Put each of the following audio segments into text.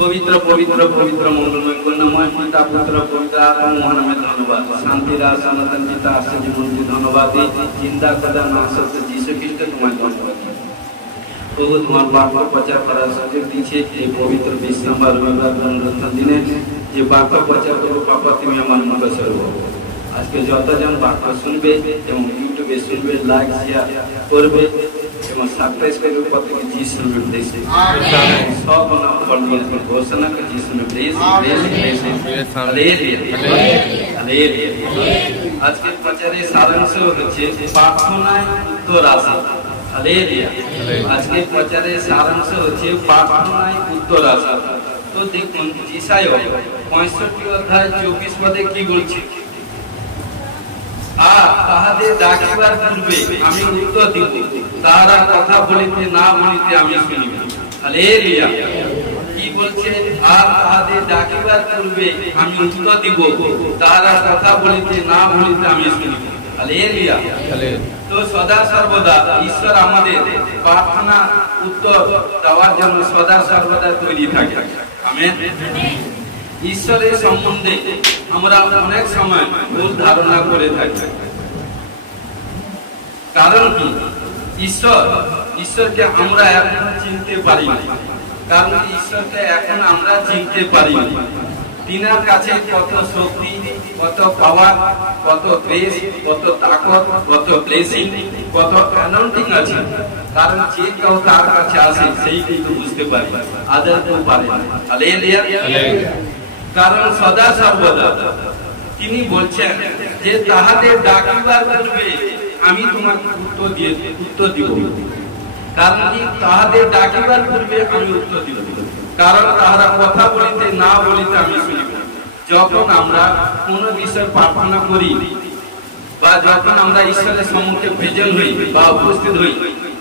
পবিত্র পবিত্র পবিত্র মঙ্গলময় কন্যাময় পিতা পুত্র পবিত্র আত্মা মহানামে ধন্যবাদ। শান্তির আর সনাতন পিতা আশ্চর্য মন্ত্রী ধন্যবাদ। চিন্তা কথা না সত্য যীশু খ্রিস্ট তোমায় ধন্যবাদ। প্রভু তোমার বাক্য প্রচার করার সুযোগ দিয়েছে এই পবিত্র বিশ্রাম বা রবিবার অনুষ্ঠান দিনে যে বাক্য প্রচার করবো বাবা তুমি আমার মুখে সরব। আজকে যতজন বাক্য শুনবে এবং ইউটিউবে শুনবে লাইক শেয়ার করবে এবং সাবস্ক্রাইব করবে প্রত্যেকে যিশু নামে প্রেস সব নাম পড়িয়ে ঘোষণা করে যিশু নামে প্রেস হালেলুয়া। আজকে প্রচারের সারাংশ হচ্ছে প্রার্থনায় উত্তর আসা। হালেলুয়া। আজকে প্রচারের সারাংশ হচ্ছে প্রার্থনায় উত্তর আসা। তো দেখুন ঈশায় 65 অধ্যায় 24 পদে কি বলছে, আর তাহাদের ডাকিবার পূর্বে আমি উত্তর দিব, তাহারা কথা বলিতে না বলিতে আমি শুনিব। হালেলুয়া। কি বলছে? আর তাহাদের ডাকিবার পূর্বে আমি উত্তর দিব, তাহারা কথা বলিতে না বলিতে আমি শুনিব। হালেলুয়া। তো সদা সর্বদা ঈশ্বর আমাদের প্রার্থনা উত্তর দেওয়ার জন্য সদা সর্বদা তৈরি থাকে। আমেন। ঈশ্বরের সম্বন্ধে আমরা অনেক সময় ভুল ধারণা করে থাকি। কারণ কি? ঈশ্বরকে আমরা এখন চিনতে পারি না। কারণ ঈশ্বরকে এখন আমরা চিনতে পারি না। তিনার কাছে কত শক্তি, কত পাওয়ার, কত গ্রেস, কত তাকত, কত ব্লেসিং, কত অ্যানয়েন্টিং আছে। কারণ যে কেউ তার কাছে আসে সেই কিন্তু বুঝতে পারে, আদার কেউ পারে না। হালেলুয়া। কারণ সদা সর্বদা তিনি বলছেন যে তাহাদের ডাকিবার পূর্বে আমি তোমাকে উত্তর দিব। কারণ কি? তাহাদের ডাকিবার পূর্বে আমি উত্তর দিব। কারণ তাহারা কথা বলিতে না বলিতে আমি শুনিব। যখন আমরা কোন বিষয়ে প্রার্থনা করি বা যখন আমরা ঈশ্বরের সম্মুখে প্রেজেন্ট হই বা উপস্থিত হই,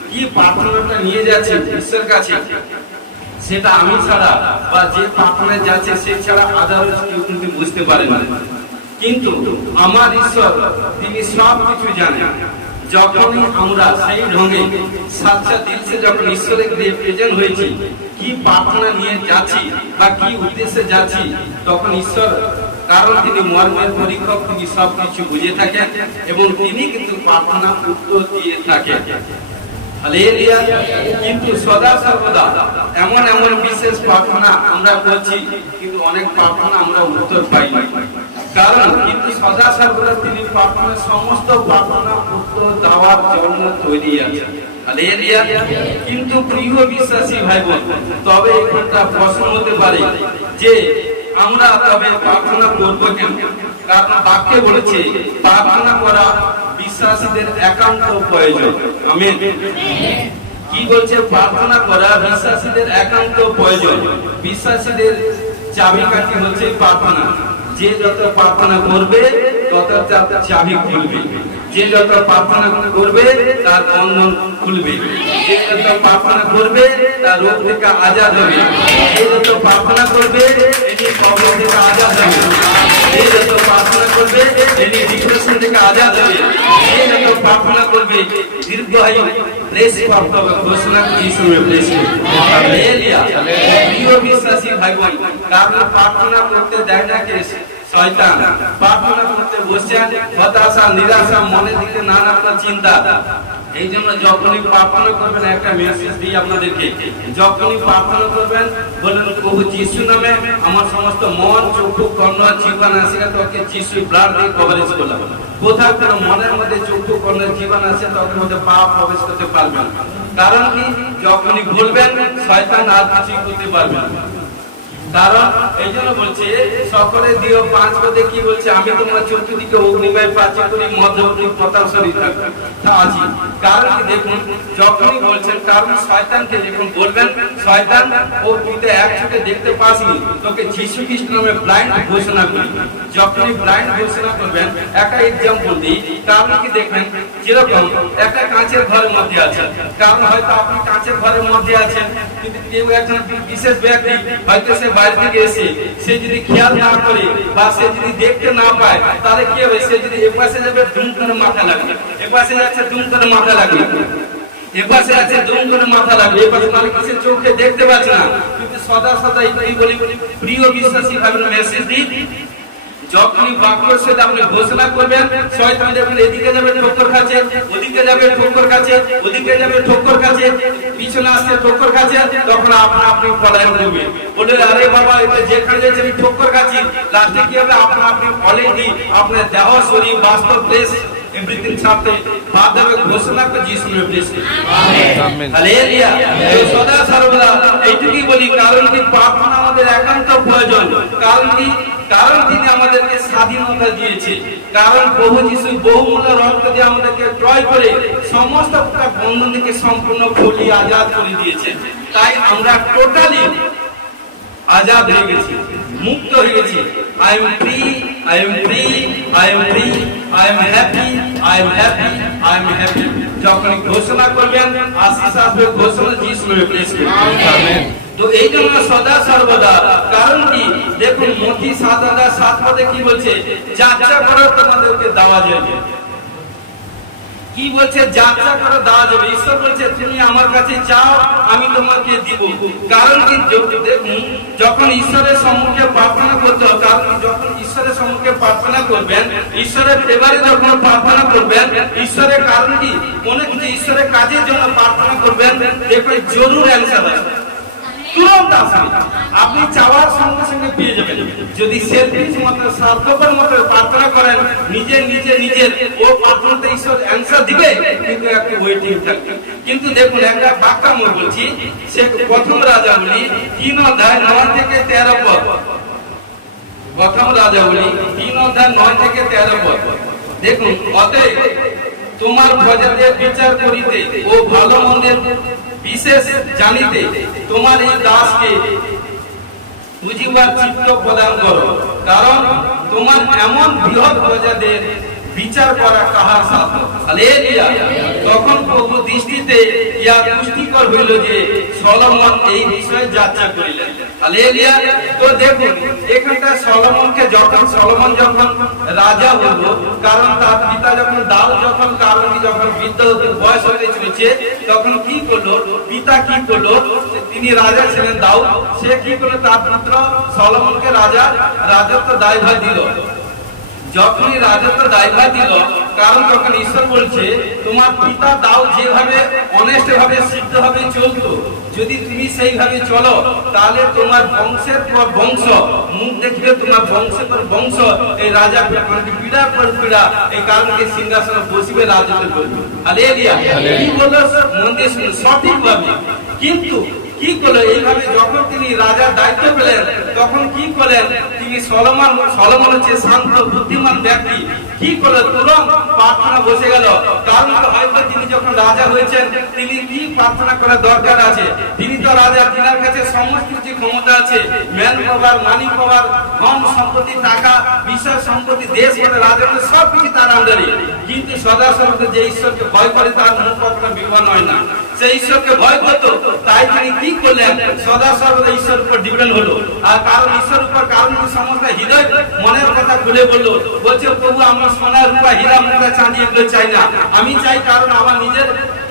কি প্রার্থনাটা নিয়ে যাচ্ছে ঈশ্বরের কাছে, সেটা আমি ছাড়া বা যে প্রার্থনায় যাচ্ছে সে ছাড়া আদারস কেউ কিন্তু বুঝতে পারে না। কিন্তু আমার ঈশ্বর তিনি সব কিছু জানেন। যখনই আমরা সেই ঢঙ্গে সাচ্চা দিলসে যখন ঈশ্বরের প্রেজেন্ট হয়েছি, কি প্রার্থনা নিয়ে যাচ্ছি বা কি উদ্দেশ্যে যাচ্ছি, তখন ঈশ্বর, কারণ তিনি মর্মের পরীক্ষক, তিনি সবকিছু বুঝে থাকেন এবং তিনি কিন্তু প্রার্থনা উত্তর দিয়ে থাকেন। হালেলুয়া। কিন্তু সদা সর্বদা এমন এমন বিশেষ প্রার্থনা আমরা করছি, কিন্তু অনেক প্রার্থনা আমরা উত্তর পাই না। কারণ কিন্তু সদা সর্বদা তিনি প্রার্থনা, সমস্ত প্রার্থনা উত্তর দেওয়ার জন্য তৈরি আছে। হালেলুয়া। কিন্তু প্রিয় বিশ্বাসী ভাই বোন, তবে একটা প্রশ্ন হতে পারে যে আমরা তবে প্রার্থনা করবো কেন? কারণ বাক্যে বলেছে প্রার্থনা করা বিশ্বাসীদের একান্ত প্রয়োজন। আমেন। কি বলছে? প্রার্থনা করা বিশ্বাসীদের একান্ত প্রয়োজন। বিশ্বাসীদের চাবিকাঠি হচ্ছে প্রার্থনা। যে যত প্রার্থনা করবে তত চাবি খুলবে। যে যত প্রার্থনা করবে তার বন্ধন খুলবে। যে যত প্রার্থনা করবে তার রোগ থেকে আজাদ হবে। যে যত প্রার্থনা করবে এটি কবর থেকে আজাদ হবে। যে যত প্রার্থনা করবে এটি ডিপ্রেশন থেকে আজাদ হবে। যে যত প্রার্থনা করবে দীর্ঘায়ু প্রেস প্রাপ্ত হবে। ঘোষণা যিশু নামে প্রেস। হালেলুয়া। প্রিয় বিশ্বাসী ভাই বোন, কারণ প্রার্থনা করতে দেয় না কে? শয়তান। প্রার্থনা করতে বসে হতাশা, নিরাশা, মনের দিকে নানা রকম চিন্তা। এই জন্য যখনই প্রার্থনা করবেন, একটা মেসেজ দিই আপনাদেরকে, যখনই প্রার্থনা করবেন বলেন প্রভু যিশু নামে আমার সমস্ত মন, চক্ষু, কর্ণ, জীবন আছে তোকে যিশু ব্লাড দিয়ে কভারেজ করলাম। কোথাও কোনো মনের মধ্যে চক্ষু, কর্ণ, জীবন আছে তখন মধ্যে পাপ প্রবেশ করতে পারবেন। কারণ কি? যখনই বলবেন শয়তান আর কিছুই করতে পারবে না। কারণ এই জন্য বলছে সকলে দিও 5 পদে কি বলছে? আমি তোমার চতুর্দিকে অগ্নিময় প্রাচীর করি, মধ্যবর্তী প্রতাপশালী থাকবে। কারণ কি? দেখুন যখনই বলছেন, কারণ শয়তানকে যখন বলবেন শয়তান ও তুই তো এক চোখে দেখতে পাসনি, তোকে যিশু খ্রিস্ট নামে ব্লাইন্ড ঘোষণা করি। যখনই ব্লাইন্ড ঘোষণা করবেন, একটা এক্সাম্পল দিই। কারণ কি? দেখবেন যেরকম একটা কাঁচের ঘরের মধ্যে আছেন, কারণ হয়তো আপনি কাঁচের ঘরের মধ্যে আছেন, কিন্তু কেউ একজন বিশেষ ব্যক্তি হয়তো সে বাইরে থেকে এসে সে যদি খেয়াল না করে বা সে যদি দেখতে না পায়, তাহলে কি হবে? সে যদি এপাশে যাবে দুম করে মাথা লাগবে, এপাশে যাচ্ছে দুম করে মাথা লাগবে, এপাশে আছে দুম করে মাথা লাগবে, এপাশে মানে সে চোখে দেখতে পাচ্ছে না, কিন্তু সদা সদা এই বলি প্রিয় বিশ্বাসী ভাইরা মেসেজ দিই, যখনই বাক্যের সাথে আপনি ঘোষণা করবেন, শয়তান যখন এদিকে যাবে ঠোক্কর খাচ্ছে, ওদিকে যাবে ঠোক্কর খাচ্ছে, ওদিকে যাবে ঠোক্কর খাচ্ছে, পিছনে আসছে ঠোক্কর খাচ্ছে, তখন আপনি পলায়ন করবেন। বলে আরে বাবা এটা যেখানে যাচ্ছে আমি ঠোক্কর খাচ্ছি, লাস্টে কি হবে আপনি অলরেডি আপনার দেহ শরীর বাস্তব দেশ এভরিথিং ছাড়তে বাধ্য হবে ঘোষণা করে যিশু নামে প্রেস আমেন হালেলুয়া। সদা সর্বদা এইটুকুই বলি, কারণ কি প্রার্থনা আমাদের একান্ত প্রয়োজন। কারণ তিনি আমাদেরকে স্বাধীনতা দিয়েছে, কারণ প্রভু যিশু বহুমূল্য রক্ত দিয়ে আমাদেরকে ক্রয় করে সমস্ত প্রকার বন্ধন থেকে সম্পূর্ণ খুলে আজাদ করে দিয়েছে। তাই আমরা টোটালি আজাদ হয়ে গেছি, মুক্ত হয়ে গেছি। I am free, I am free, I am free, I am happy, I am happy, I am happy। যখন ঘোষণা করবেন আশীষ আসবে, ঘোষণা যিশু নামে প্রেস আমেন। তো এই জন্য সদা সর্বদা, কারণ কি দেখুন মথি 7:7 কি বলছে, যাত্রা করো তোমাদেরকে দেওয়া যাবে। কি বলছে? যাত্রা করে দেওয়া যাবে। ঈশ্বর বলছে তুমি আমার কাছে চাও আমি তোমাকে দিব। কারণ কি দেখুন যখন ঈশ্বরের সম্মুখে প্রার্থনা করতে হবে, কারণ যখন ঈশ্বরের সম্মুখে প্রার্থনা করবেন, ঈশ্বরের ফেভারে যখন প্রার্থনা করবেন, ঈশ্বরের কারণ কি মনে কিছু ঈশ্বরের কাজের জন্য প্রার্থনা করবেন, দেখবেন জরুর অ্যানসার আসবে, তুরন্ত আসবে। আপনি চাওয়ার সঙ্গে সঙ্গে পেয়ে যাবেন। যদি সেলফিশ মত স্বার্থপর মত প্রার্থনা করেন, নিজের ও প্রার্থনাতে ঈশ্বর অ্যানসার দিবে, কিন্তু একটা ওয়েটিং থাকবে। কিন্তু দেখুন একটা বাক্য আমি বলছি, সে প্রথম রাজাবলী 3:9-13 পদ। প্রথম রাজাবলী 3:9-13 পদ দেখুন, অতএব তোমার প্রজাদের বিচার করিতে ও ভালো মন্দের বিশেষ জানিতে তোমার এই দাসকে বুঝিবার চিত্ত প্রদান করো, কারণ তোমার এমন বৃহৎ প্রজাদের বিচার করা কাহার সাধ্য। হালেলুয়া। তখন প্রভু দৃষ্টিতে ইয়া পুষ্টিকর হইল যে সলোমন এই বিষয়ে যাত্রা করিলেন। হালেলুয়া। তো দেখুন এখানটা সলোমন যখন রাজা হলো, কারণ তার পিতা যখন দাউদ যখন বৃদ্ধ বয়স হতে চলেছে, তখন কি করলো পিতা, কি করলো তিনি রাজা ছিলেন দাউদ, সে কি করলো তার পুত্র সলোমনকে রাজত্ব দায়ভার দিল। যখনই রাজত্ব দায়ভার দিল, কারণ তখন ঈশ্বর বলছে তোমার পিতা দাউদ যেভাবে অনেস্ট ভাবে সিদ্ধ ভাবে চলতো, যদি তুমি সেইভাবে চলো তাহলে তোমার বংশের পর বংশ, মুখ দেখলে তোমার বংশের পর বংশ এই রাজা পীড়ার পর পীড়া এই কারণকে সিংহাসনে বসিবে, রাজত্ব করবে। হালেলুয়া। কি বললো মন দিয়ে শুনুন সঠিকভাবে। কিন্তু কি করলো এইভাবে যখন তিনি রাজার দায়িত্ব পেলেন, তখন কি করলেন তিনি সলোমন হচ্ছে শান্ত বুদ্ধিমান ব্যক্তি, কি করলো তুরন্ত প্রার্থনা বসে গেল। কারণ হয়তো তিনি যখন রাজা হয়েছেন তিনি কি প্রার্থনা করার দরকার আছে, তিনি তো রাজা, তিনার কাছে সমস্ত কিছু ক্ষমতা আছে, ম্যান পাওয়ার, মানি পাওয়ার, ধন সম্পত্তি, টাকা, বিষয় সম্পত্তি, দেশ করে রাজত্ব সবকিছু তার আন্ডারে। কিন্তু সদা সর্বদা যে ঈশ্বরকে ভয় করে তার মুখ কখনো বিমান হয় না, সেই ঈশ্বরকে ভয় করতো। তাই তিনি কি করলেন সদা সর্বদা ঈশ্বর উপর ডিপেন্ড হলো। আর কারণ ঈশ্বর উপর কারণ সমস্ত হৃদয় মনের কথা খুলে বললো, বলছে প্রভু আমার সোনা রূপা হীরা মুক্তা চাঁদি এগুলো চাই না, আমি চাই কারণ আমার নিজের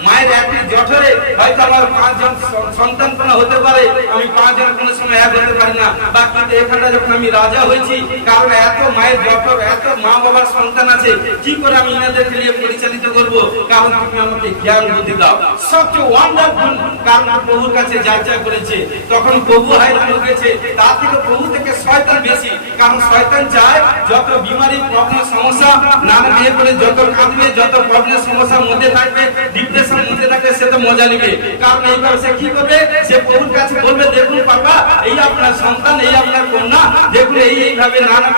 মায়ের একটি জঠরে হয়তো আমার 5 জন সন্তান হতে পারে, আমি 5 জন কোনো সময় এক হতে পারি না, বা কিন্তু এখানটা যখন আমি রাজা হয়েছি, কারণ এত মায়ের জঠর, এত মা বাবার সন্তান আছে, কি করে আমি এনাদেরকে নিয়ে পরিচালিত করবো, কারণ তুমি আমাকে জ্ঞান বুদ্ধি দাও। সবচেয়ে ওয়ান্ডারফুল কারণ প্রভুর কাছে যাচা করেছে, তখন প্রভু হয়রান হয়েছে, তার থেকে প্রভু থেকে শয়তান বেশি। কারণ শয়তান চায় যত বিমারি প্রবলেম সমস্যা নানা বিয়ে করে যত কাঁদবে, যত প্রবলেম সমস্যার মধ্যে থাকবে, ডিপ্রেশন মধ্যে থাকবে, সে তো মজা নিবে। কারণ এইভাবে সে কি করবে, সে প্রভুর কাছে বলবে দেখুন বাবা এই আপনার সন্তান, এই আপনার কন্যা, দেখুন এইভাবে নানা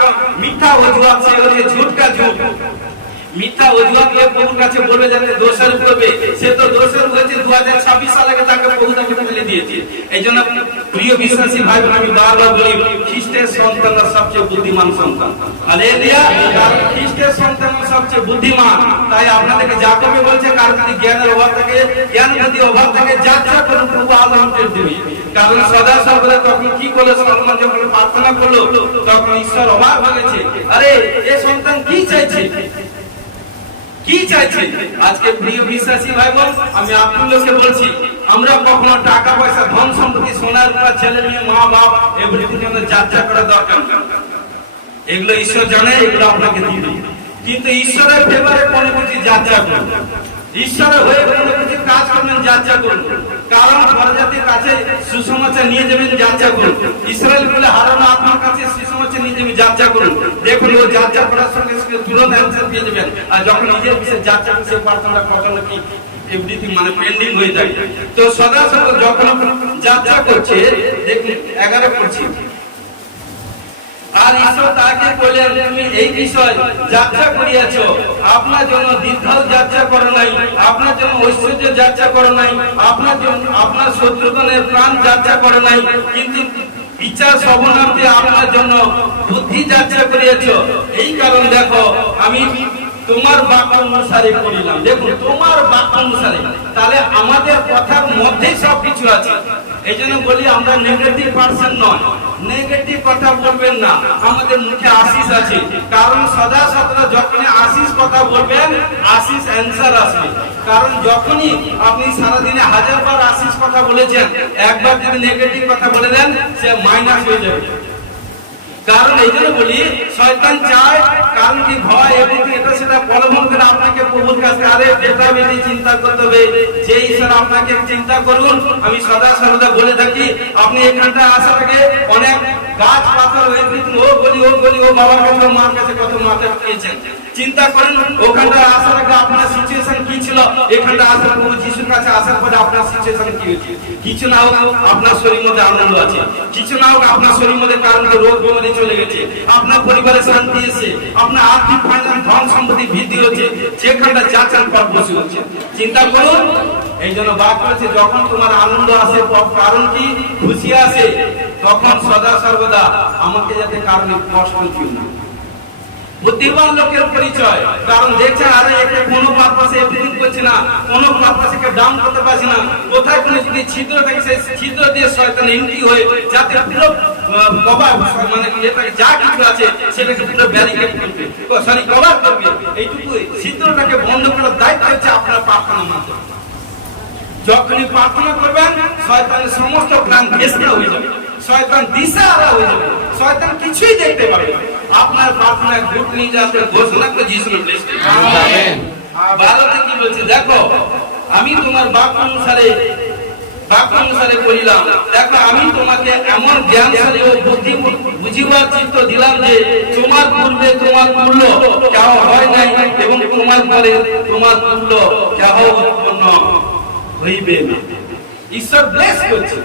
মিথ্যা অজুহাত, সে হচ্ছে ঝুটকা ঝুট, মিথ্যা অজুহাত প্রভুর কাছে বলবে যাতে দোষারোপ করবে, সে তো দোষারোপ হয়েছে 2026 সালে তাকে প্রভু তাকে ফেলে দিয়েছে। এই জন্য প্রিয় বিশ্বাসী ভাই বোন আমি বারবার বলি খ্রিস্টের সন্তানরা সবচেয়ে বুদ্ধিমান সন্তান। হালেলুয়া। কারণ খ্রিস্টের সন্তান সবচেয়ে বুদ্ধিমান। তাই আপনাদেরকে যাকবে বলছে কার যদি জ্ঞানের অভাব থাকে, জ্ঞান যদি অভাব থাকে, যাত্রা করুন প্রভু আল্লাহর দিবে। কারণ সদা সর্বদা তখন কি করলো সলোমন যখন প্রার্থনা করলো, তখন ঈশ্বর অবাক হয়ে গেছে, আরে এই সন্তান কি চাইছে। কি চাইছে? আজকে প্রিয় বিশ্বাসী ভাই বোন, আমি আপনাদেরকে বলছি, আমরা কখনো টাকা পয়সা ধন সম্পত্তি সোনা রূপা ছেলে মেয়ে মা বাপ এভরিথিং আমাদের যাত্রা করা দরকার না। এগুলো ঈশ্বর জানে, এগুলো আপনাকে দিবে। কিন্তু ঈশ্বরের ফেভারে কোনো কিছু যাত্রা করুন, ঈশ্বরের হয়ে কোনো কিছু কাজ করবেন, যাত্রা করুন। কারণ প্রজাতির কাছে সুসমাচার নিয়ে যাবেন, যাত্রা করুন। ইসরায়েল বলে হারানো আপনার কাছে সুসমাচার নিয়ে যাবেন, যাত্রা করুন। দেখুন ও যাত্রা করার সঙ্গে সঙ্গে তুরন্ত অ্যান্সার পেয়ে যাবেন। আর যখন নিজের বিষয়ে যাত্রা করছে প্রার্থনা কখনো কি এভরিথিং মানে পেন্ডিং হয়ে যায়। তো সদা সদা যখন যাত্রা করছে, দেখুন 11 করছি, আর ঈশ্বর তাকে বললেন, তুমি এই বিষয় যাত্রা করিয়াছ, আপনার জন্য দীর্ঘাল যাত্রা করো নাই, আপনার জন্য ঐশ্বর্য যাত্রা করো নাই, আপনার জন্য আপনার শত্রুগণের প্রাণ যাত্রা করো নাই, কিন্তু বিচার সবনার্থে আপনার জন্য বুদ্ধি যাত্রা করিয়াছ। এই কারণ দেখো, আমি তোমার বাক্য অনুসারে করিলাম। দেখুন, তোমার বাক্য অনুসারে, তাহলে আমাদের কথার মধ্যেই সবকিছু আছে। এই জন্য বলি, আমরা নেগেটিভ পার্সন নয়, নেগেটিভ কথা বলবেন না। আমাদের মুখে আশিস আছে, কারণ সদা সদা যখনই আশিস কথা বলবেন, আশিস অ্যান্সার আসবে। কারণ যখনই আপনি সারাদিনে 1000 বার আশিস কথা বলেছেন, একবার যদি নেগেটিভ কথা বলে দেন, সে মাইনাস হয়ে যাবে। কারণ এই জন্য বলি, শয়তান চায়, কারণ কি ভয় এবং এটা সেটা প্রলোভন করে আপনাকে প্রভুর কাছে, আরে বেটা বেটি চিন্তা করতে হবে, যে ঈশ্বর আপনাকে চিন্তা করুন। আমি সদা সর্বদা বলে থাকি, আপনি এখানটা আসার আগে অনেক গাছ পাথর হয়ে ও গলি ও বাবার কাছে মার কাছে কত মাথা পেয়েছেন, চিন্তা করেন ওখানটা আসার আগে আপনার সিচুয়েশন কি ছিল, এখানটা আসার পর যিশুর কাছে আসার পরে আপনার সিচুয়েশন কি হয়েছে। কিছু না হোক আপনার শরীর মধ্যে আনন্দ আছে, কিছু না হোক আপনার শরীর মধ্যে কারণ রোগ বেমারি চলে গেছে, আপনার পরিবারে শান্তি এসে, আপনার আর্থিক ফাইন্যান্স ধন সম্পত্তি বৃদ্ধি হচ্ছে, যেখানটা যাচ্ছেন পর বসে হচ্ছে। চিন্তা করুন, এই জন্য বাদ করেছে, যখন তোমার আনন্দ আসে, কারণ কি খুশি আসে, তখন সদা সর্বদা আমাকে যাতে কারণে কষ্ট দিও না। বুদ্ধিমান লোকের পরিচয়, কারণ দেখছেন আরে একে কোনো পারপাসে এভরিথিং করছে না, কোনো পারপাসে কে ডাউন করতে পারছে না, কোথায় কোনো যদি ছিদ্র থাকে সেই ছিদ্র দিয়ে শয়তান এন্ট্রি হয়ে যাতে পুরো কভার মানে এটাকে যা কিছু আছে সেটাকে পুরো ব্যারিকেড করবে, সরি কভার করবে। এইটুকু ছিদ্রটাকে বন্ধ করার দায়িত্ব হচ্ছে আপনার প্রার্থনার মাধ্যমে। যখনই প্রার্থনা করবেন, শয়তানের সমস্ত প্ল্যান ভেস্তে হয়ে যাবে, শয়তান দিশাহারা হয়ে যাবে, শয়তান কিছুই দেখতে পাবে না। আপনার প্রার্থনায় গ্রুপ নিয়ে যাতে ঘোষণা করে যিশু ব্লেস করুন। আমেন। বারোতে কি বলছে দেখো, আমি তোমার বাক্য অনুসারে করিলাম। দেখো, আমি তোমাকে এমন জ্ঞানশালী ও বুদ্ধি বুঝিবার চিত্ত দিলাম যে তোমার পূর্বে তোমার তুল্য কেহ হয় নাই, এবং তোমার পরে তোমার তুল্য কেহ উৎপন্ন হইবে না। ঈশ্বর ব্লেস করছে।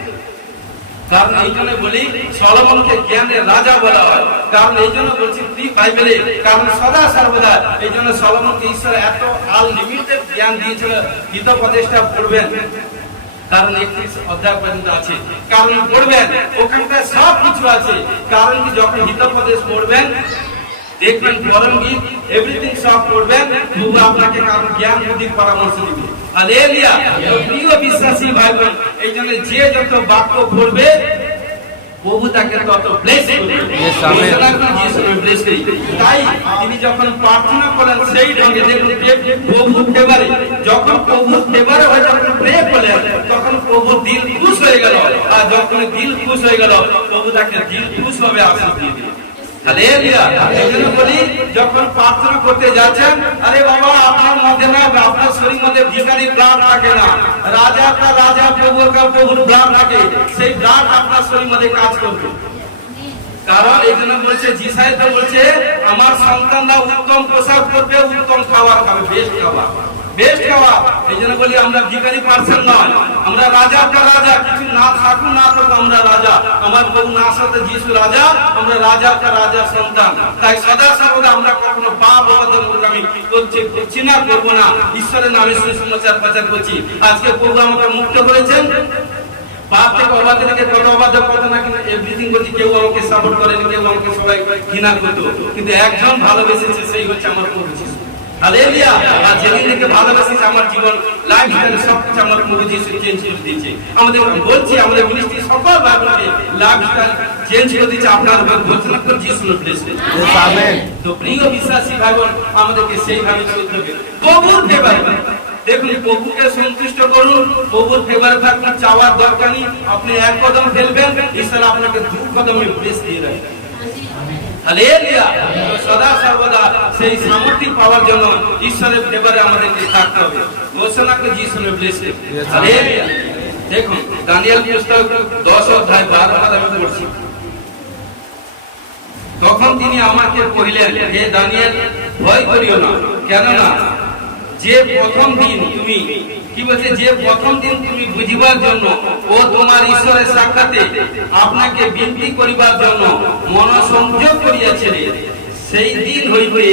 কারণ এই জন্য বলি, সলোমনকে জ্ঞানের রাজা বলা হয়। কারণ এই জন্য বলছি বাইবেলে, কারণ সদা সর্বদা এই জন্য সলোমনকে ঈশ্বর এত আনলিমিটেড জ্ঞান দিয়েছিল। হিতোপদেশটা পড়বেন, কারণ 31 অধ্যায় পর্যন্ত আছে, কারণ পড়বেন ওখানটায় সব কিছু আছে। কারণ কি যখন হিতোপদেশ পড়বেন, দেখবেন পরম গীত এভরিথিং সব পড়বেন, প্রভু আপনাকে কারণ জ্ঞান বুদ্ধি পরামর্শ দিবে। হালেলুয়া। প্রিয় বিশ্বাসী ভাই বোন, এই জন্য যে যত বাক্য পড়বে, প্রভু তাকে তত ব্লেস করবে। তাই তিনি যখন প্রার্থনা করেন সেই ঢঙ্গে, দেখুন প্রভুর ফেভারে, যখন প্রভুর ফেভারে হয়ে যখন প্রে করলেন, তখন প্রভুর দিল খুশ হয়ে গেল। আর যখন দিল খুশ হয়ে গেল, প্রভু তাকে দিল খুশ হবে আশীর্বাদ দিয়ে দিলেন। হালেলুয়া। এইজন্য বলি, যখন প্রার্থনা করতে যাচ্ছেন, আরে বাবা আপনার মধ্যে না, আপনার শরীর মধ্যে ভিখারি প্রাণ থাকে না, রাজা কা রাজা প্রভুর কা প্রভুর প্রাণ থাকে, সেই প্রাণ আপনার শরীর মধ্যে কাজ করবে। কারণ এই জন্য বলছে, জিসাই তো বলছে, আমার সন্তানরা উত্তম পোশাক করবে, উত্তম খাবার খাবে, বেস্ট খাবার, বেস্ট খাবার। এই জন্য বলি, আমরা ভিখারি পার্সন নয়, আমরা রাজা কা রাজা, কিছু না থাকুন না থাকুন আমরা রাজা। আমার প্রভু না সাথে যিশু রাজা, আমরা রাজা কা রাজা সন্তান। তাই সদা সর্বদা আমরা কখনো পাপ অবাধ্যতা মূর্খামি করছি না, করবো না। ঈশ্বরের নামে সুসমাচার প্রচার করছি। আজকে প্রভু আমাকে মুক্ত করেছেন পাপ থেকে, অবাধ্য থেকে, কত অবাধ্য কত না, কিন্তু এভরিথিং করছি। কেউ আমাকে সাপোর্ট করেনি, কেউ আমাকে সবাই ঘৃণা করতো, কিন্তু একজন ভালোবেসেছে, সেই হচ্ছে আমার প্রভু যিশু। হালেলুয়া। আর যেদিন থেকে ভালোবাসি আমার জীবন লাইফস্টাইল সব কিছু আমার প্রভু যিশু চেঞ্জ করে দিয়েছে। আমাদের বলছি আমাদের মিনিস্ট্রি সকল ভাইবোনকে লাইফস্টাইল চেঞ্জ করে দিয়েছে। আপনার ঘোষণা করে যিশু ব্লেসড। আমেন। তো প্রিয় বিশ্বাসী ভাইবোন আমাদেরকে সেইভাবে চলতে হবে প্রভুর ফেভারে। দেখুন প্রভুকে সন্তুষ্ট করুন, প্রভুর ফেভারে থাকুন, চাওয়ার দরকার নেই। আপনি এক কদম ফেলবেন, ঈশ্বর আপনাকে দু কদমে ব্লেস দিয়ে রাখবেন। হালেলুয়া। সদা সর্বদা সেই সামর্থ্য পাওয়ার জন্য ঈশ্বরের ফেভারে আমাদেরকে থাকতে হবে। ঘোষণা করে যিশুর ব্লেসড। হালেলুয়া। দেখুন দানিয়েল পুস্তক 10 অধ্যায় 12 পদ আমি পড়ছি। তখন তিনি আমাকে কহিলেন, হে দানিয়েল, ভয় করিও না, কেননা যে প্রথম দিন তুমি কি বলছে, যে প্রথম দিন তুমি বুঝিবার জন্য ও তোমার ঈশ্বরের সাক্ষাতে আপনাকে বিনতি করিবার জন্য মনোসংযোগ করিয়াছিলে, সেই দিন হইতে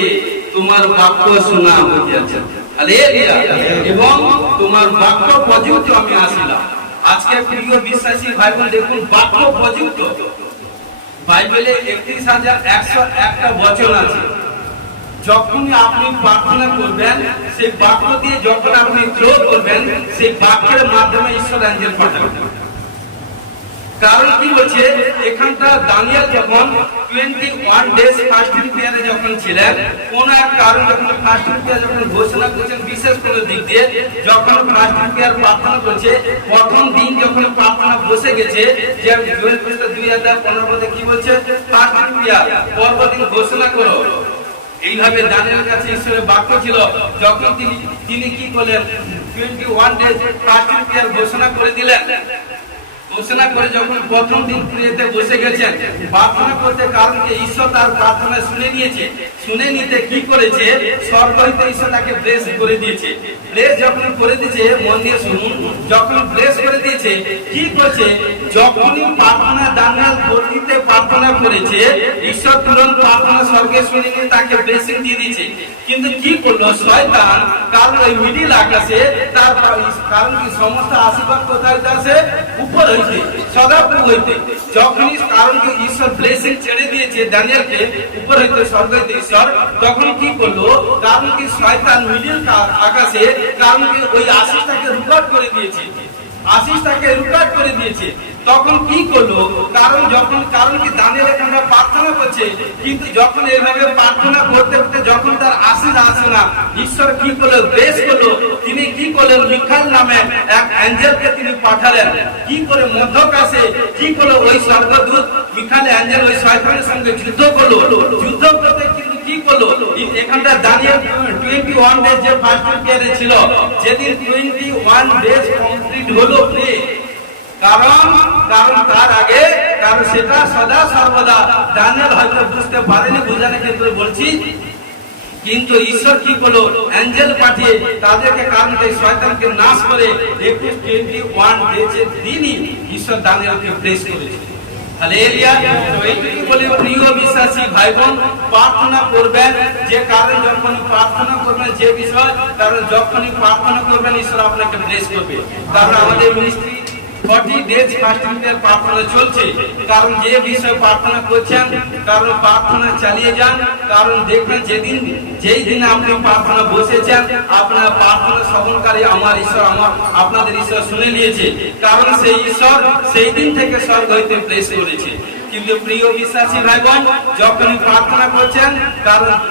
তোমার বাক্য শোনা হইয়াছে। হালেলুয়া। এবং তোমার বাক্য প্রযুক্ত আমি আসিলাম। আজকে প্রিয় বিশ্বাসী ভাই বোন দেখুন, বাক্য প্রযুক্ত বাইবেলে 31,101টা বচন আছে। যখনই আপনি প্রার্থনা করবেন, সেই বাক্য দিয়ে যখন আপনি ফ্লো করবেন, সেই বাক্যের মাধ্যমে ঈশ্বর অ্যাঞ্জেল পাঠাবেন। কারণ কি বলছে এখানটা, দানিয়েল যখন 21 ডেজ ফাস্টিং পিরিয়ডে যখন ছিলেন, কোন এক কারণ যখন ফাস্টিং পিরিয়ড যখন ঘোষণা করেছেন, বিশেষ করে দিক দিয়ে যখন ফাস্টিং পিরিয়ড প্রার্থনা করছে, প্রথম দিন যখন প্রার্থনা বসে গেছে, যে 2015 কি বলছে, ফাস্টিং পিরিয়ড পরবর্তী ঘোষণা করো। এইভাবে দানিয়েলের কাছে ঈশ্বরের বাক্য ছিল। যখন তিনি কি করলেন, 21 ডেজ ফাস্টিং পিরিয়ড ঘোষণা করে দিলেন। ঘোষণা করে যখন প্রথম দিন প্রিয়তে বসে গেছেন প্রার্থনা করতে, কারণ কি ঈশ্বর তার প্রার্থনা শুনে নিয়েছে। শুনে নিতে কি করেছে, স্বর্গ হইতে ঈশ্বর তাকে ব্লেস করে দিয়েছে। ব্লেস যখন করে দিয়েছে, মন দিয়ে শুনুন, যখন ব্লেস করে দিয়েছে কি করেছে, যখনই প্রার্থনা দানিয়েল গতিতে প্রার্থনা করেছে, ঈশ্বর তুরন্ত প্রার্থনা স্বর্গে শুনে নিয়ে তাকে ব্লেসিং দিয়ে দিয়েছে। কিন্তু কি করলো শয়তান, কারণ ওই মিডিল আকাশে তার কারণ কি সমস্ত আশীর্বাদ কোথায় আছে, উপর হইতে সদাপ্রভু হইতে। যখনই কারণ কি ঈশ্বর ব্লেসিং ছেড়ে দিয়েছে দানিয়েলকে উপর হইতে স্বর্গ হইতে ঈশ্বর, তখন কি করলো, কারণ কি শয়তান মিডিল আকাশে কারণ কি ওই আশীষটাকে রুকাট করে দিয়েছে, আশীষটাকে রুকাট করে দিয়েছে। তখন কি করলো, কারণ যখন কারণ কি দানিয়েল এখানে প্রার্থনা করছে, কিন্তু যখন এইভাবে প্রার্থনা করতে করতে যখন তার আশীষ আসে না, ঈশ্বর কি করলো, ব্লেস করলো। তিনি কি করলেন, মিখাইল নামে এক অ্যাঞ্জেলকে তিনি পাঠালেন। কি করে মধ্যকাশে কি করলো, ওই স্বর্গদূত মিখাইল অ্যাঞ্জেল ওই শয়তানের সঙ্গে যুদ্ধ করলো। যুদ্ধ করতে কিন্তু কি করলো, এখানটা দানিয়েল 21 ডেজ যে ফাস্টিং পিরিয়ডে ছিল, যেদিন 21 ডেজ কমপ্লিট হলো প্রে, কারণ তার আগে, কারণ সেটা সদা সর্বদা দানিয়েল হয়তো বুঝতে পারেনি, বোঝানোর ক্ষেত্রে বলছি, কিন্তু ঈশ্বর কি করলো, অ্যাঞ্জেল পাঠিয়ে তাদেরকে কারণ শয়তানকে নাশ করে 21 ডেজের দিনই ঈশ্বর দানিয়েলকে ব্লেস করেছে। হালেলুয়া। তো এইটুকু বলে প্রিয় বিশ্বাসী ভাই বোন, প্রার্থনা করবেন, যে কারণ যখন প্রার্থনা করবেন যে বিষয়, কারণ যখনই প্রার্থনা করবেন ঈশ্বর আপনাকে ব্লেস করবে। কারণ আমাদের মিনিস্ট্রি 40 ডেজ ফাস্টিং এর প্রার্থনা চলছে। কারণ যে বিষয়ে প্রার্থনা করছেন, কারণ প্রার্থনা চালিয়ে যান। কারণ দেখবেন যেই দিন আপনি প্রার্থনা বসেছেন, আপনার প্রার্থনা শ্রবণকারী আমার ঈশ্বর, আপনাদের ঈশ্বর শুনে নিয়েছে। কারণ সেই ঈশ্বর সেই দিন থেকে স্বর্গ হইতে ব্লেস করেছে। কিন্তু প্রিয় বিশ্বাসী ভাই বোন, যখন প্রার্থনা করছেন,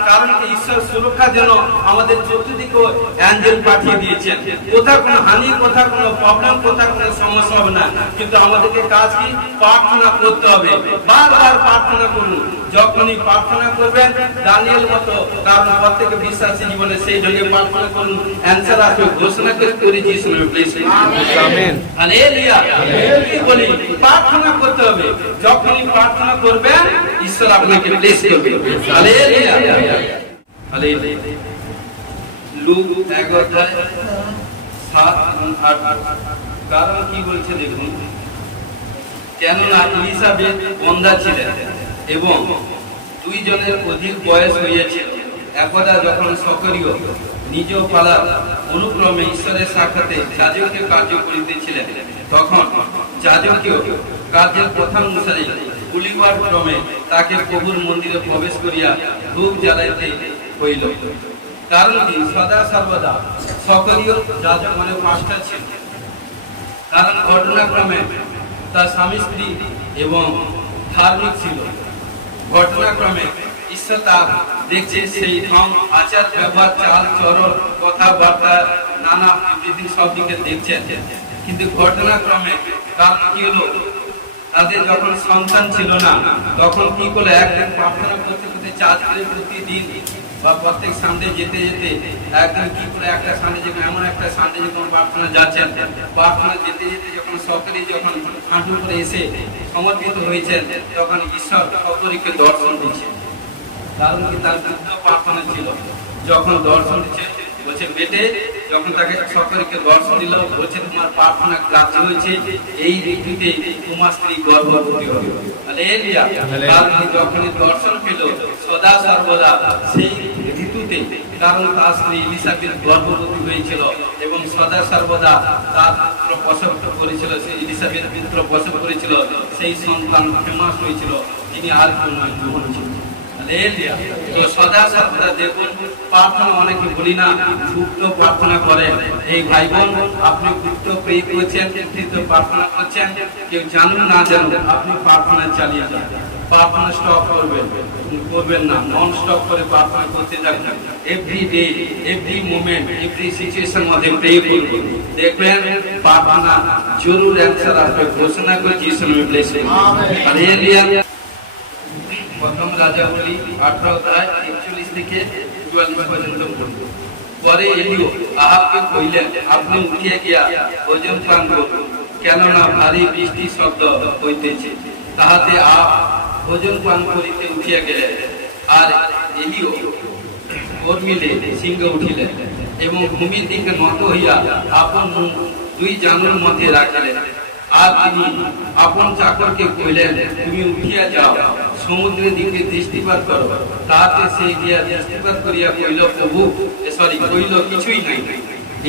কারণ ঈশ্বর সুরক্ষার জন্য আমাদের চতুর্দিকে অ্যাঞ্জেল পাঠিয়ে দিয়েছেন। কোথাও কোনো হানি, কোথাও কোনো প্রবলেম, কোথাও কোনো সমস্যা হবে না। কিন্তু আমাদেরকে কাজ কি, প্রার্থনা করতে হবে। বারবার প্রার্থনা করুন। যখনই প্রার্থনা করবেন দানিয়েল মতো, কারণ প্রত্যেক বিশ্বাসী জীবনে সেই জন্য প্রার্থনা করুন, অ্যানসার আসবে। ঘোষণা করে যিশু নামে প্লিজ আমেন। হালেলুয়া। কি বলি, প্রার্থনা করতে হবে। যখনই প্রার্থনা করবেন ঈশ্বর আপনাকে ব্লেস করবে। হালেলুয়া। হালেলুয়া। লূক 1 অধ্যায় 7-8। কারণ কি বলছে দেখুন, কেননা এলিসাবেথ বন্ধা ছিলেন এবং 2 জনের অধিক বয়স হইয়াছিল। একদা যখন সকরীয় নিজ পালা অনুক্রমে ঈশ্বরের সাক্ষাতে যাজকীয় কার্য করিতেছিলেন, তখন যাজকীয় কার্যের প্রথম অনুসারে কুলিবার ক্রমে তাকে প্রভুর মন্দিরে প্রবেশ করিয়া ধূপ জ্বালাইতে হইল। কারণ কি সদা সর্বদা সকলীয় যাজক মানে মাস্টার ছিল। কারণ ঘটনাক্রমে তার স্বামী স্ত্রী এবং ধার্মিক ছিল। ঘটনাক্রমে ঈশ্বর তার দেখছে সেই ঢং আচার ব্যবহার চাল চরণ কথাবার্তা নানা বিধি সব দিকে দেখছেন। কিন্তু ঘটনাক্রমে কারণ কি হলো, তাদের যখন সন্তান ছিল না তখন কি করে একদিন প্রার্থনা করতে করতে চার্চ করে প্রতিদিন বা প্রত্যেক সানডে যেতে যেতে একদিন কি করে একটা সানডে যখন এমন একটা সানডে যখন প্রার্থনা যাচ্ছেন, প্রার্থনা যেতে যেতে যখন সকলে যখন হাঁটু করে এসে সমর্পিত হয়েছেন তখন ঈশ্বর সকলকে দর্শন দিচ্ছেন। কারণ কি তার যুদ্ধ প্রার্থনা ছিল। যখন দর্শন দিচ্ছে বলছে বেটে, যখন তাকে সকলকে দর্শন দিল বলছে তোমার প্রার্থনা গ্রাহ্য হয়েছে, এই ঋতুতে তোমার স্ত্রী গর্ভবতী হবে। হালেলুয়া। কারণ যখনই দর্শন পেল সদা সর্বদা সেই ঋতুতে, কারণ তার স্ত্রী এলিসাবেথ গর্ভবতী হয়েছিল এবং সদা সর্বদা তার পুত্র প্রসব করেছিল, সেই এলিসাবেথ পুত্র প্রসব করেছিল, সেই সন্তান ফেমাস হয়েছিল, তিনি আর কেউ নয়, জীবন ছিল। তো সদা সর্বদা দেখুন প্রার্থনা অনেকে বলি না গুপ্ত প্রার্থনা করেন। এই ভাই বোন আপনি গুপ্ত প্রে করছেন, কিন্তু প্রার্থনা করছেন, কেউ জানুন না জানুন আপনি প্রার্থনা চালিয়ে যান। প্রার্থনা স্টপ করবেন না, নন স্টপ করে প্রার্থনা করতে থাকবেন। Every day, every moment, every situation মধ্যে প্রে করবেন, দেখবেন প্রার্থনা জরুর অ্যানসার আসবে। ঘোষণা করে যিশু নামে ব্লেস করুন। হালেলুয়া। প্রথম রাজাবলী 18 অধ্যায় 41 থেকে 44 পর্যন্ত পড়ব। পরে এলিও আহাবকে কইলেন, আপনি উঠিয়া গিয়া ভোজন পান করুন, কেননা ভারী বৃষ্টি শব্দ হইতেছে। তাহাতে আহাব ভোজন পান করিতে উঠিয়া গেলেন। আর এলিও উর্মিলে সিংহ উঠিলেন এবং ভূমির দিকে নত হইয়া আপন মুখ দুই জানুর মধ্যে রাখিলেন। আর তিনি আপন চাকরকে কইলেন, তুমি উঠিয়া যাও, সমুদ্রের দিকে দৃষ্টিপাত করো। তাহাতে সে গিয়া দৃষ্টিপাত করিয়া কইল, প্রভু কইল কিছুই নাই।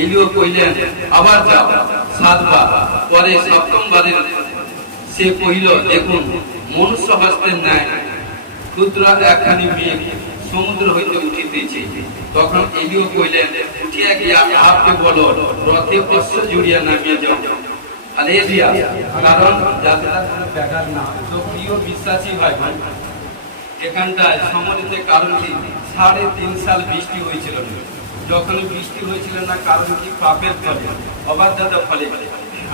এলিও কইলেন, আবার যাও 7 বার। পরে 7ম বারে সে কহিল, দেখুন মনুষ্য হস্তের ন্যায় ক্ষুদ্র একখানি মেঘ সমুদ্র হইতে উঠিতেছে। তখন এলিও কইলেন, উঠিয়া গিয়া আহাবকে বলো, রথে অশ্ব জুড়িয়া নামিয়া যাও। হালেলুয়া। কারণ যাত্রা ব্যাঘাত না। তো প্রিয় বিশ্বাসী ভাই বোন, এখানটায় সম্মানিত কারণ কি 3.5 সাল বৃষ্টি হয়েছিল। যখন বৃষ্টি হয়েছিল না, কারণ কি পাপের ফলে, অবাধ্যতার ফলে।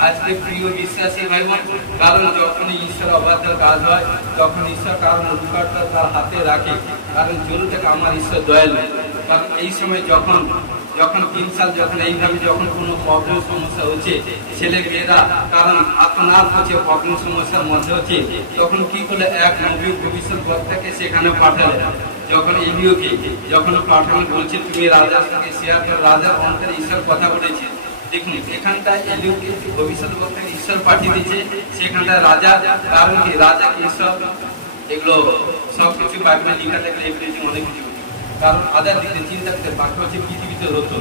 আজকে প্রিয় বিশ্বাসী ভাই বোন, কারণ যখন ঈশ্বর অবাধ্যের কাজ হয় তখন ঈশ্বর কারণ অধিকারটা তার হাতে রাখে। কারণ জরুর থেকে আমার ঈশ্বর দয়ালু। কারণ এই সময় যখন 3 সাল যখন এইভাবে যখন কোনো প্রবলেম সমস্যা হচ্ছে, ছেলে মেয়েরা কারণ আত্মনাথ হচ্ছে, প্রবলেম সমস্যার মধ্যে হচ্ছে, তখন কি করলে এক নবী ভবিষ্যৎ বক্তাকে সেখানে পাঠালেন। যখন এলিওকে যখন পাঠানো বলছে তুমি রাজার সঙ্গে শেয়ার করে, রাজার অন্তরে ঈশ্বর কথা বলেছে। দেখুন এখানটায় এলিওকে ভবিষ্যৎ বক্তাকে ঈশ্বর পাঠিয়ে দিচ্ছে, সেখানটায় রাজা, কারণ কি রাজা ঈশ্বর এগুলো সবকিছু বাইবেলে লেখা থাকলে এভরিথিং অনেক কিছু, কারণ আদার দিকে চিন্তা করতে বাকি হচ্ছে পৃথিবীতে হতো।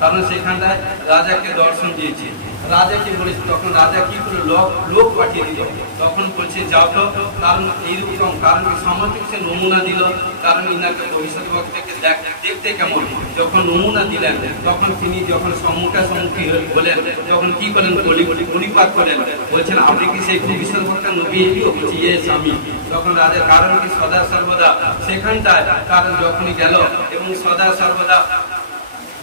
কারণ সেখানটায় রাজাকে দর্শন দিয়েছে, রাজাকে বলেছে, তখন রাজা কি করে লোক পাঠিয়ে দিল। তখন বলছে যাও তো, কারণ এইরকম, কারণ সমাজকে সে নমুনা দিল। কারণ ইনাকে ভবিষ্যৎ বক্তাকে দেখতে কেমন, যখন নমুনা দিলেন তখন তিনি যখন সম্মুখী হলেন তখন কি করেন, গলিপাত করেন, বলছেন আপনি কি সেই ভবিষ্যৎ বক্তা নবী এলিও? বলছি ইয়েস আমি। তখন রাজা, কারণ কি সদা সর্বদা সেখানটায়, কারণ যখনই গেল এবং সদা সর্বদা,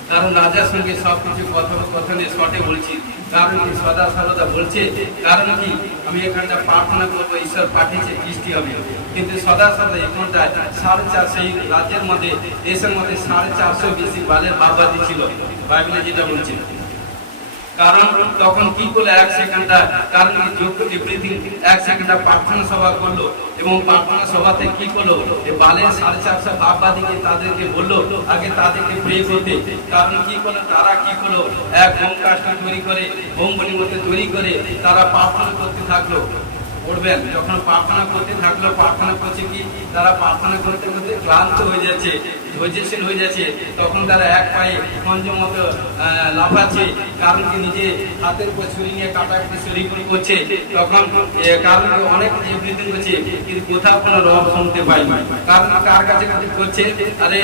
কারণ রাজার সঙ্গে সবকিছু কথোপকথনে শর্টে বলছি, কারণ কি সদা সর্বদা বলছে, কারণ কি আমি এখানটা প্রার্থনা করবো, ঈশ্বর পাঠিয়েছে বৃষ্টি হবে। কিন্তু সদা সর্বদা এখানটায় 4.5 সেই রাজ্যের মধ্যে, দেশের মধ্যে 450 বেশি বালের বাবাদি ছিল, বাইবেলে যেটা বলছে। কারণ তখন কি করলো 1 সেকেন্ডটা, কারণ এভরিথিং 1 সেকেন্ডটা প্রার্থনা সভা করলো এবং প্রার্থনা সভাতে কি করলো, বালের 450 বাবাদিকে তাদেরকে বললো আগে তাদেরকে প্রে করতে। কারণ কি করলো, তারা কি করলো এক হোম কাজটা তৈরি করে, হোম বনির মধ্যে তৈরি করে তারা প্রার্থনা করতে থাকলো। করবেন যখন প্রার্থনা করতে থাকলো, প্রার্থনা করছে কি, তারা প্রার্থনা করতে করতে ক্লান্ত হয়ে যাচ্ছে, ধৈর্যশীল হয়ে যাচ্ছে, তখন তারা এক পায়ে খঞ্জের মতো লাফাচ্ছে। কারণ কি নিজে হাতের উপর ছুরি নিয়ে কাটাকাটি শরীর করছে, তখন কারণ অনেক এভরিথিং করছে, কিন্তু কোথাও কোনো রব শুনতে পাই। কারণ কার কাছে কাছে করছে, আরে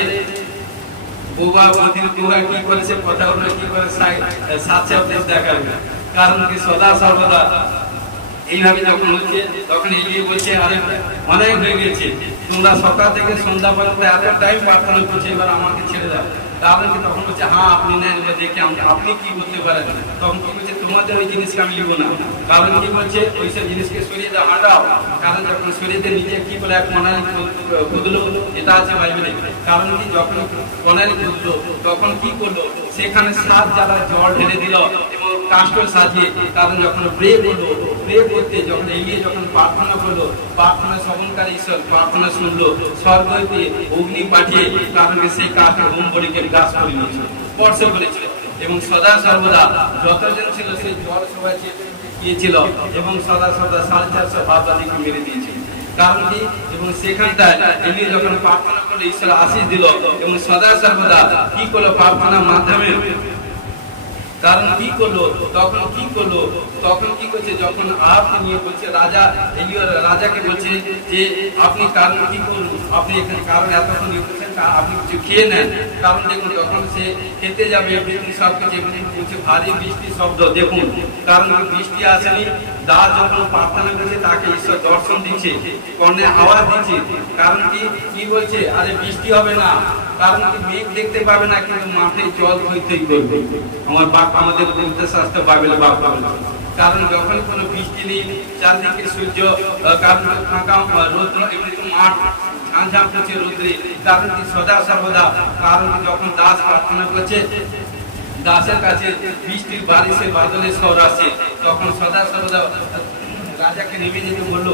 বোবা বধির বোবা কি করেছে কথা বলে কি করে সাথে দেখাবে, কারণ কি সদা সর্বদা এইভাবে যখন হচ্ছে তখন এগিয়ে বলছে আরে অনেক হয়ে গেছে, তোমরা সকাল থেকে সন্ধ্যা পর্যন্ত এত টাইম প্রার্থনা করছে, এবার আমাকে ছেড়ে দাও। কারণ কি তখন বলছে হ্যাঁ আপনি নেন দেখে আপনি কি করতে পারেন, তখন কি বলছে তোমাদের ওই জিনিসকে আমি লিখবো না। কারণ কি বলছে ওইসব জিনিসকে সরিয়ে দাও হাঁটাও, কারণ যখন সরিয়ে দিয়ে নিজে কি বলে এক মনালি খুদলো, এটা আছে বাইবেলে। কারণ কি যখন মনালি খুদলো তখন কি করলো, সেখানে 7 জ্বালা জল ঢেলে দিল এবং কাষ্ঠ সাজিয়ে, কারণ যখন প্রে করলো, প্রে করতে যখন এগিয়ে যখন প্রার্থনা করলো, প্রার্থনা শ্রবণকারী ঈশ্বর প্রার্থনা শুনলো, স্বর্গ হইতে অগ্নি পাঠিয়ে কারণ সেই কাঠের হোমবলিকে গ্রাস করে নিয়েছিল, স্পর্শ করেছিল। এবং সদা সর্বদা যতজন ছিল সেই জল সবাই গিয়েছিল এবং সদা সর্বদা 450 বাদবাদীকে মেরে দিয়েছিল। কারণ কি, এবং সেখানটায় এমনি যখন প্রার্থনা করলো ঈশ্বর আশীষ দিল এবং সদা সর্বদা কি করলো প্রার্থনার মাধ্যমে, কারণ কি করলো তখন কি করলো, তখন কি করছে যখন আপনি নিয়ে বলছে রাজা এলিয়া রাজাকে বলছে যে আপনি কারণ কি করুন, আপনি এখানে কারণ এতক্ষণ নিয়ে বলছেন আপনি কিছু খেয়ে নেন। কারণ দেখুন তখন সে খেতে যাবে সব কিছু বলছে ভারী বৃষ্টির শব্দ, দেখুন কারণ বৃষ্টি আসেনি, দাস যখন প্রার্থনা করছে তাকে ঈশ্বর দর্শন দিচ্ছে, কর্ণে আওয়াজ দিচ্ছে। কারণ কি বলছে আরে বৃষ্টি হবে না, কারণ কি মেঘ দেখতে পাবে না কিন্তু মাঠে জল থই করবে। আমার বাপ আমাদের শাস্ত্র বাইবেলে বাপ বলেছে, কারণ যখন কোনো বৃষ্টি নেই চারদিকে সূর্য কারণ ফাঁকা রৌদ্র এমনি মাঠ ঝাঁঝাঁ করছে রৌদ্রে, কারণ কি সদা সর্বদা কারণ যখন দাস প্রার্থনা করছে দাসের কাছে বৃষ্টির বারিশে বাদলের স্বর আসে, তখন সদা সর্বদা রাজাকে নেমে যেতে বললো।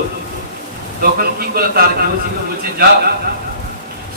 তখন কি করে তার গৃহস্থকে বলছে যা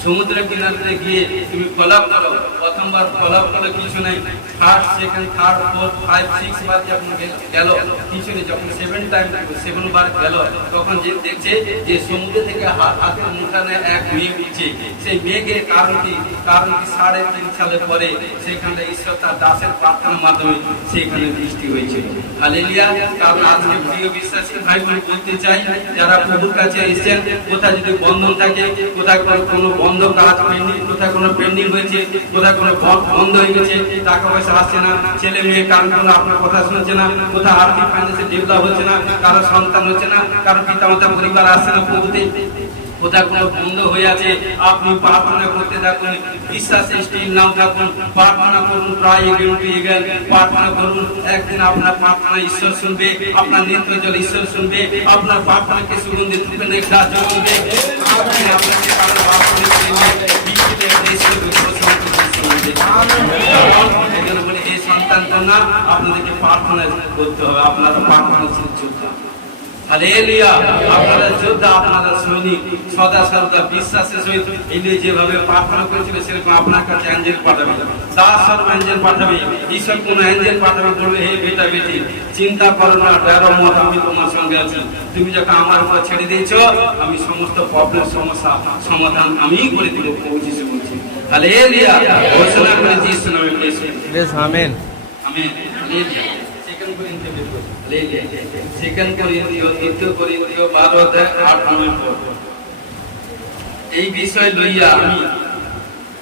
সমুদ্রের কিনারে গিয়ে তুমি ফলাপ করো, প্রথমবার ফলাপ করলে কিছু নেই, ফার্স্ট সেকেন্ড থার্ড ফোর্থ 5 6 বার যখন গেল কিছু নেই, যখন 7 বার গেল তখন যে দেখছে যে সমুদ্র থেকে হাতের মুঠানে এক মেঘ উঠছে। সেই মেঘের কারণ কি 3.5 সালের পরে সেখানে ঈশ্বর তার দাসের প্রার্থনার মাধ্যমে সেখানে বৃষ্টি হয়েছিল। হালেলুয়া। কারণ আজকে প্রিয় বিশ্বাসী ভাই বোন বলতে চাই, যারা প্রভুর কাছে এসেছেন, কোথায় যদি বন্ধন থাকে, কোথায় কোনো বন্ধ কাজ পেন্ডিং, কোথায় কোনো পেন্ডিং হয়েছে, কোথায় কোনো বন্ধ হয়ে গেছে, টাকা পয়সা আসছে না, ছেলে মেয়ে কারণ কোনো আপনার কথা শুনছে না, কোথায় আর্থিক ফাইন্যান্সে ডেভেলপ হচ্ছে না, কারো সন্তান হচ্ছে না, কারো পিতামাতা পরিবার আসছে না প্রভুতে, কোথায় কোনো বন্ধ হয়ে আছে, আপনি প্রার্থনা করতে থাকুন, বিশ্বাসে স্থির নাও থাকুন, প্রার্থনা করুন, প্রায় এগেন প্রার্থনা করুন। একদিন আপনার প্রার্থনা ঈশ্বর শুনবে, আপনার নেত্র জল ঈশ্বর শুনবে, আপনার প্রার্থনাকে সুগন্ধি তুলবে, গাছ জমবে, আপনি আপনাকে এই সন্তান কন্যা আপনাদেরকে প্রার্থনা করতে হবে, আপনারা প্রার্থনা যোদ্ধা। হালেলুয়া। আপনারা যোদ্ধা, আপনারা সৈনিক, সদা সর্বদা বিশ্বাসের সহিত এলিয়া যেভাবে প্রার্থনা করেছিল সেরকম আপনার কাছে অ্যাঞ্জেল পাঠাবে, দাস সর্ব অ্যাঞ্জেল পাঠাবে, ঈশ্বর কোন অ্যাঞ্জেল পাঠাবে, বলবে হে বেটা বেটি চিন্তা করো না, ডরো মত, আমি তোমার সঙ্গে আছি। তুমি যখন আমার উপর ছেড়ে দিয়েছো, আমি সমস্ত প্রবলেম সমস্যা সমাধান আমিই করে দিব, প্রভু যিশু বলছি। হালেলুয়া। ঘোষণা করে যিশুর নামে praise amen amen. Hallelujah. Second করিন্থীয় 12:8-9 এই বিষয় লইয়া আমি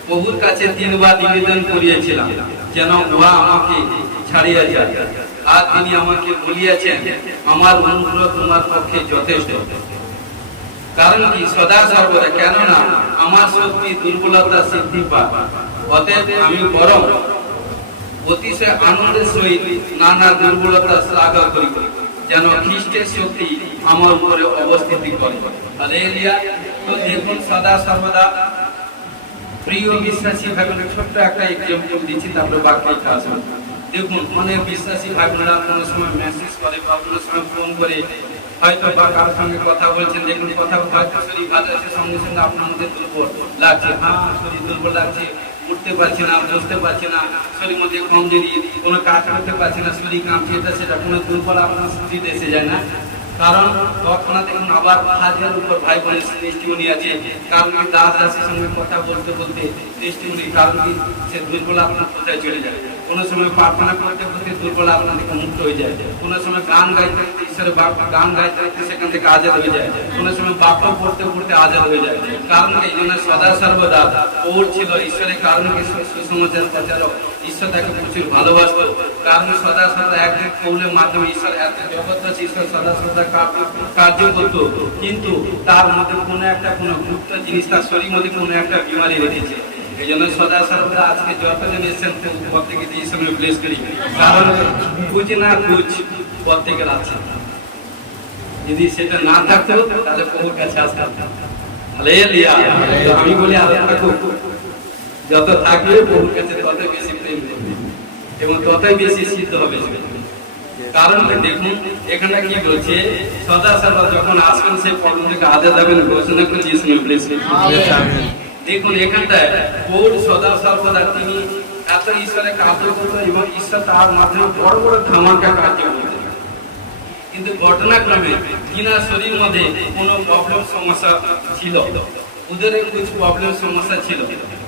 প্রভুর কাছে 3 বার নিবেদন করিয়াছিলাম যেন উহা আমাকে ছাড়িয়া যায়, আর তিনি আমাকে বলিয়াছেন আমার অনুগ্রহ তোমার পক্ষে যথেষ্ট। কারণ কি সদা সর্বদা, কেননা আমার শক্তি দুর্বলতা সিদ্ধি পায়, অতএব আমি বরং অতিশয় আনন্দের সহিত নানা দুর্বলতা শ্লাঘা করি, যেন খ্রিস্টের শক্তি আমার উপরে অবস্থিতি করে। হালেলুয়া। তো দেখুন সদা সর্বদা প্রিয় বিশ্বাসী ভাই বোনের ছোট্ট একটা এক্সাম্পল দিচ্ছি, তারপরে বাকিটা আসবে। দেখুন অনেক বিশ্বাসী ভাই বোনেরা কোনো সময় মেসেজ করে বা কোনো সময় ফোন করে হয়তো বা কারোর সঙ্গে কথা বলছেন, দেখুন কথা হয়তো শরীর ভালো আছে, সঙ্গে সঙ্গে আপনার মধ্যে দুর্বল লাগছে, হ্যাঁ শরীর দুর্বল লাগছে, উঠতে পারছে না, বসতে পারছে না, শরীর মধ্যে কমজোরি, কোনো কাজ করতে পারছে না, শরীর কাঁপছে, এটা সেটা কোনো দুর্বল আপনার শরীরে এসে যায় না। কারণ তৎক্ষণাৎ দেখুন আবার হাজার উপর ভাই বোনের টেস্টিমনি আছে, কারণ কি দাস দাসের সঙ্গে কথা বলতে বলতে টেস্টিমনি, কারণ কি সে দুর্বল আপনার কোথায় চলে যায়, কোনো সময় প্রার্থনা করতে করতে দুর্বল আপনার থেকে মুক্ত হয়ে যায়, কোনো সময় গান গাইতে গাইতে ঈশ্বরের গান গাইতে গাইতে সেখান থেকে আজাদ হয়ে যায়, কোনো সময় বাক্য পড়তে পড়তে আজাদ হয়ে যায়। কারণ এই জন্য সদা সর্বদা পড়ছিল ঈশ্বরের, কারণ কি সুসমাচার প্রচারক, ঈশ্বর তাকে প্রচুর ভালোবাসতো, কারণ সদা সর্বদা একদিন কৌলের মাধ্যমে ঈশ্বর এত জগৎ ঈশ্বর সদা সর্বদা কার্য করত, কিন্তু তার মধ্যে কোনো গুপ্ত জিনিস তার শরীর মধ্যে কোনো একটা বিমারি রেখেছে। এই জন্য সদা সর্বদা আজকে যতজন এসেছেন প্রত্যেকে এই সময় ব্লেস করি, কারণ কুছ না কুছ প্রত্যেকের আছে, যদি সেটা না থাকতো তাহলে প্রভুর কাছে আসতাম। হালেলুয়া। আমি বলি আরো থাকুক, যত থাকবে প্রভুর কাছে তত বেশি প্রেম করবে এবং ততই বেশি সিদ্ধ হবে। কারণ দেখুন এখানে কি বলছে, সদা সর্বদা যখন আসবেন সেই পরম থেকে আজাদ হবেন ঘোষণা করছি। দেখুন এখানটায় পৌল সদা সর্বদা তিনি এত ঈশ্বরের কার্য করতেন এবং ঈশ্বর তার মাধ্যমে বড় বড় ধামাকা কার্য করতেন, কিন্তু ঘটনাক্রমে কিনার শরীর মধ্যে কোনো প্রবলেম সমস্যা ছিল, উদরের কিছু প্রবলেম সমস্যা ছিল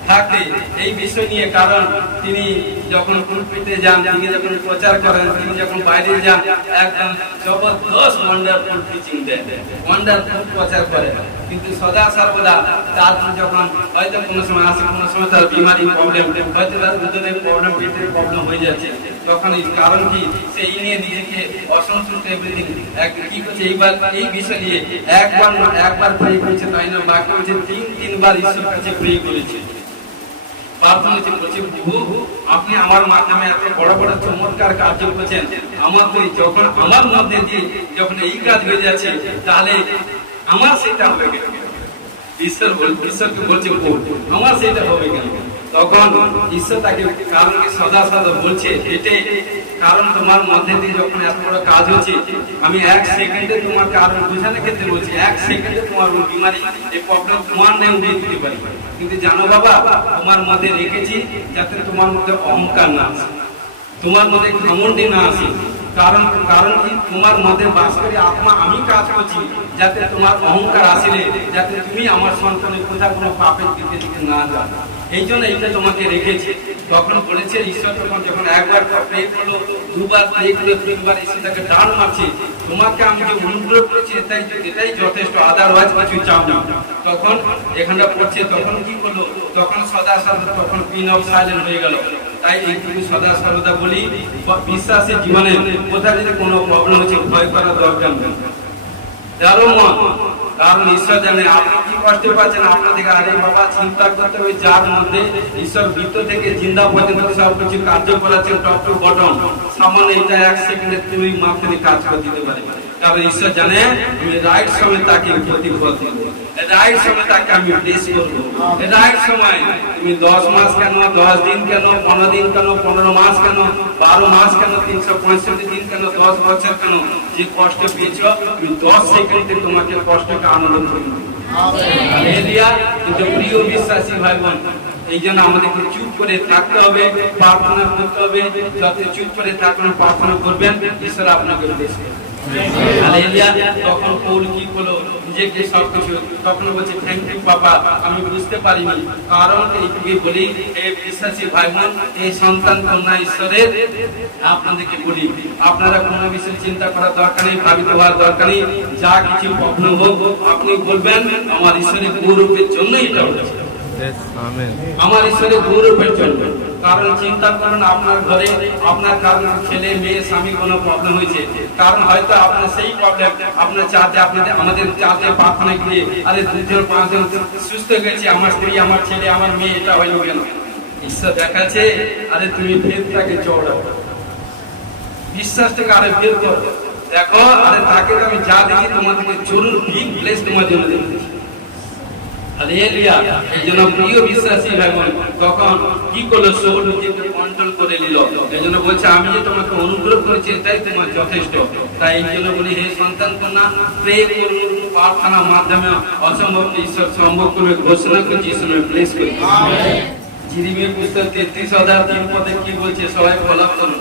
থাকতে এই বিষয় নিয়ে, কারণ তিনি যখন পুলপিটে যান, তিনি যখন প্রচার করেন, তিনি যখন বাইরে যান, একদম জবরদস্ত ওয়ান্ডারফুল টিচিং দেন, ওয়ান্ডারফুল প্রচার করেন, কিন্তু সদা সর্বদা তার যখন হয়তো কোনো সময় আসে, কোনো সময় তার বিমারি প্রবলেম, হয়তো তার উদরের প্রবলেম, পেটের প্রবলেম হয়ে যাচ্ছে, তখন এই কারণ কি সেই নিয়ে নিজেকে অসন্তুষ্ট এভরিথিং কি করছে, এইবার এই বিষয় নিয়ে একবার প্রে করেছে, তাই না, বাকি হচ্ছে তিনবার ঈশ্বর কাছে প্রে করেছে, প্রার্থনা বলছে, প্রভু আপনি আমার মাধ্যমে এত বড় বড় চমৎকার কার্য করছেন, আমার তো যখন আমার মধ্যে দিয়ে যখন এই কাজ হয়ে যাচ্ছে, তাহলে আমার সেটা হবে কেন? ঈশ্বরকে বলছে আমার সেটা হবে কেন? তখন ঈশ্বর তাকে, কারণ কি সদা সদা বলছে এতে, কারণ তোমার মধ্যে দিয়ে যখন এত বড় কাজ হচ্ছে, আমি এক সেকেন্ডে তোমার কারণ বোঝানোর ক্ষেত্রে বলছি, এক সেকেন্ডে তোমার বিমারি এই প্রবলেম তোমার নেই উঠিয়ে দিতে পারি, কিন্তু জানো বাবা তোমার মধ্যে রেখেছি যাতে তোমার মধ্যে অহংকার না আসে, তোমার মধ্যে ঘমন্ডি না আসে, কারণ কি তোমার মধ্যে বাস করে আত্মা আমি কাজ করছি, যাতে তোমার অহংকার আসলে যাতে তুমি আমার সন্তানের কোথাও কোনো পাপের দিকে না যাও, এই জন্য এইটা তোমাকে রেখেছে। তখন বলেছে ঈশ্বর, তখন যখন একবার প্রে করলো, দুবার প্রে করে তিনবার এসে তাকে ডান মারছে, তোমাকে আমি যে অনুগ্রহ করেছি এটাই যথেষ্ট, আদারওয়াইজ কিছু চাও না। তখন এখানটা পড়ছে, তখন কি করলো, তখন সদা সর্বদা তখন পিন অফ সাইলেন্ট হয়ে গেল। তাই এইটুকু সদা সর্বদা বলি, বিশ্বাসের জীবনে কোথায় যদি কোনো প্রবলেম হচ্ছে ভয় করার দরকার নেই, কারণ ঈশ্বর জানে আপনি কি কষ্ট পাচ্ছেন, আপনাদেরকে আরে বাবা চিন্তা করতে হবে, যার মধ্যে ঈশ্বর ভিতর থেকে জিন্দা পর্যন্ত সবকিছু কার্য করাচ্ছেন, টপ টু বটম, সামান্য এটা এক সেকেন্ডে তুমি মাত্র কাজ করে দিতে পারে, কারণ ঈশ্বর জানে আমি রাইট সময় তাকে প্রতিফল দেব, রাইট সময় তাকে আমি ব্লেস করবো, রাইট সময় তুমি 10 মাস কেন, 10 দিন কেন, 15 দিন কেন, 15 মাস কেন, 12 মাস কেন, 365 দিন কেন, 10 বছর কেন, যে কষ্ট পেয়েছো তুমি 10 সেকেন্ডে তোমাকে কষ্টকে আনন্দ করবে। হালেলুয়া। কিন্তু প্রিয় বিশ্বাসী ভাই বোন, এই জন্য আমাদেরকে চুপ করে থাকতে হবে, প্রার্থনা করতে হবে, যত চুপ করে থাকবেন প্রার্থনা করবেন, ঈশ্বর আপনাকে ব্লেস করবে। হালেলুয়া। তখন পৌল কি হলো, নিজেকে সবকিছু, তখন বলছে থ্যাংক ইউ বাবা, আমি বুঝতে পারিনি, কারণ এইটুকুই বলি এই বিশ্বাসী ভাই বোন, এই সন্তান কন্যা ঈশ্বরের, আপনাদেরকে বলি আপনারা কোনো বিষয়ে চিন্তা করার দরকার নেই, ভাবিত হওয়ার দরকার নেই, যা কিছু স্বপ্ন হোক আপনি বলবেন আমার ঈশ্বরের গৌরবের জন্যই এটা হচ্ছে, আমার ঈশ্বরের গৌরবের জন্য। কারণ চিন্তা করুন আপনার ঘরে আপনার কারণ ছেলে মেয়ে স্বামী কোনো প্রবলেম হয়েছে, কারণ হয়তো আপনার সেই প্রবলেম আপনার চাতে, আপনাদের আমাদের চাতে প্রার্থনা গিয়ে আরে 2জন 5জন সুস্থ হয়েছে, আমার স্ত্রী আমার ছেলে আমার মেয়ে, এটা হইল কেন? ঈশ্বর দেখাচ্ছে আরে তুমি ফেরটাকে চড়াও, বিশ্বাসটাকে আরে ফের করো, দেখো আরে তাকে আমি যা দেখি তোমাদেরকে জরুর বিগ প্লেস তোমার জন্য দেখি। হালেলুয়া। এই জন্য প্রিয় বিশ্বাসী ভাই বোন, তখন কি করলো, সৌল নিজেকে কন্ট্রোল করে নিল, এই জন্য বলছে আমি যে তোমাকে অনুগ্রহ করেছি এটাই তোমার যথেষ্ট। তাই এই জন্য বলি হে সন্তান কন্যা, প্রে করুন, প্রার্থনার মাধ্যমে অসম্ভব ঈশ্বর সম্ভব করবে, ঘোষণা করছি ঈশ্বরের ব্লেস করি। জিরিমিয়া পুস্তক 33 অধ্যায় 3 পদে কি বলছে, সবাই ফলো করুন।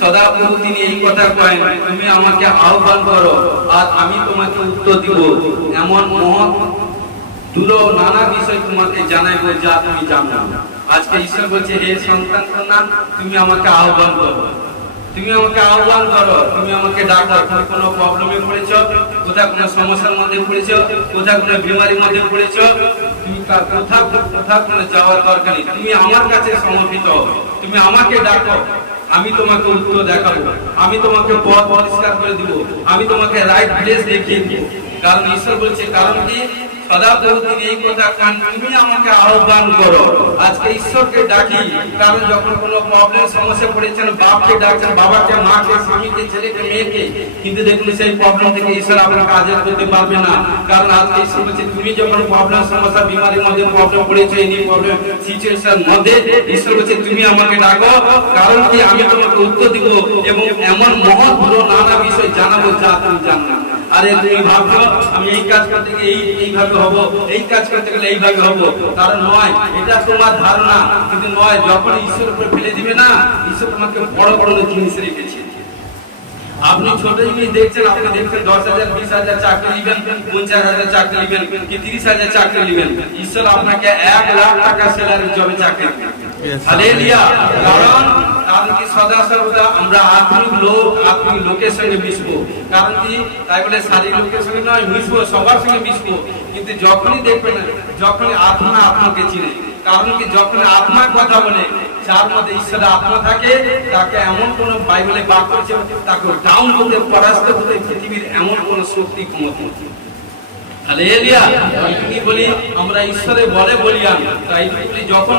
সদাপ্রভু তিনি এই কথা কয়েন, তুমি আমাকে আহ্বান করো আর আমি তোমাকে উত্তর দিব, এমন মহৎ দুরো নানা বিষয় তোমাকে জানাইবো যা তুমি জানো না। আজকে ঈশ্বর বলছে, হে সন্তান কন্যা, তুমি আমাকে আহ্বান করো, তুমি আমাকে আহ্বান করো, তুমি আমাকে ডাকো। কোনো প্রবলেমে পড়েছ, কোথাও কোনো সমস্যার মধ্যে পড়েছ, কোথাও কোনো বিমারির মধ্যে পড়েছ, তুমি কোথাও কোনো যাওয়ার দরকার নেই, তুমি আমার কাছে সমর্পিত হও, তুমি আমাকে ডাকো, আমি তোমাকে উত্তর দেখাবো, আমি তোমাকে পথ পরিষ্কার করে দিব, আমি তোমাকে রাইট প্লেস দেখিয়ে দিব। কারণ ঈশ্বর বলছে, কারণ কি সদাপ্রভু তিনি এই কথা কান, তুমি আমাকে আহ্বান করো। আজকে ঈশ্বরকে ডাকি, কারণ যখন কোনো প্রবলেম সমস্যা পড়েছেন, বাপকে ডাকছেন, বাবাকে, মাকে, স্বামীকে, ছেলেকে, মেয়েকে, কিন্তু দেখুন সেই প্রবলেম থেকে ঈশ্বর আপনাকে আজাদ করতে পারবে না। কারণ আজকে ঈশ্বর বলছে, তুমি যখন প্রবলেম সমস্যা বিমারির মধ্যে প্রবলেম পড়েছো, এই প্রবলেম সিচুয়েশন মধ্যে ঈশ্বর বলছে, তুমি আমাকে ডাকো, কারণ কি আমি তোমাকে উত্তর দিব এবং এমন মহৎ বড় নানা বিষয় জানাবো যা তুমি জানো না। আরে তুমি ভাবছো আমি এই কাজ করতে গেলে এইভাবে হব, এই কাজ করতে গেলে এইভাবে হব, তার নয়, এটা তোমার ধারণা, কিন্তু নয়, যখন ঈশ্বর উপরে ফেলে দিবে না, ঈশ্বর তোমাকে বড় বড় জিনিস রেখেছে। আপনি ছোট জিনিস দেখছেন, আপনি দেখছেন 10,000 20,000 চাকরি নেবেন, 50,000 চাকরি নেবেন কি 30,000 চাকরি নেবেন, ঈশ্বর আপনাকে 1 লাখ টাকা স্যালারি জবে চাকরি দেবেন। হালেলুয়া। কারণ কি সদা সর্বদা আমরা আত্মিক লোকের সঙ্গে মিশবো। কারণ কি তাই বলে শারীরিক লোকের সঙ্গে নয়, মিশবো, সবার সঙ্গে মিশবো, কিন্তু যখনই দেখবেন, যখনই আত্মা আত্মাকে চিনে, কারণ কি যখন আত্মার কথা বলে, যার মধ্যে ঈশ্বরের আত্মা থাকে, তাকে এমন কোন বাইবেলে বাক্য আছে, তাকে ডাউন করতে, পরাস্ত করতে পৃথিবীর এমন কোন শক্তি ক্ষমতা। হালেলুয়া। আমি বলি, আমরা ঈশ্বরে বলে বলিয়ান, তাই যখন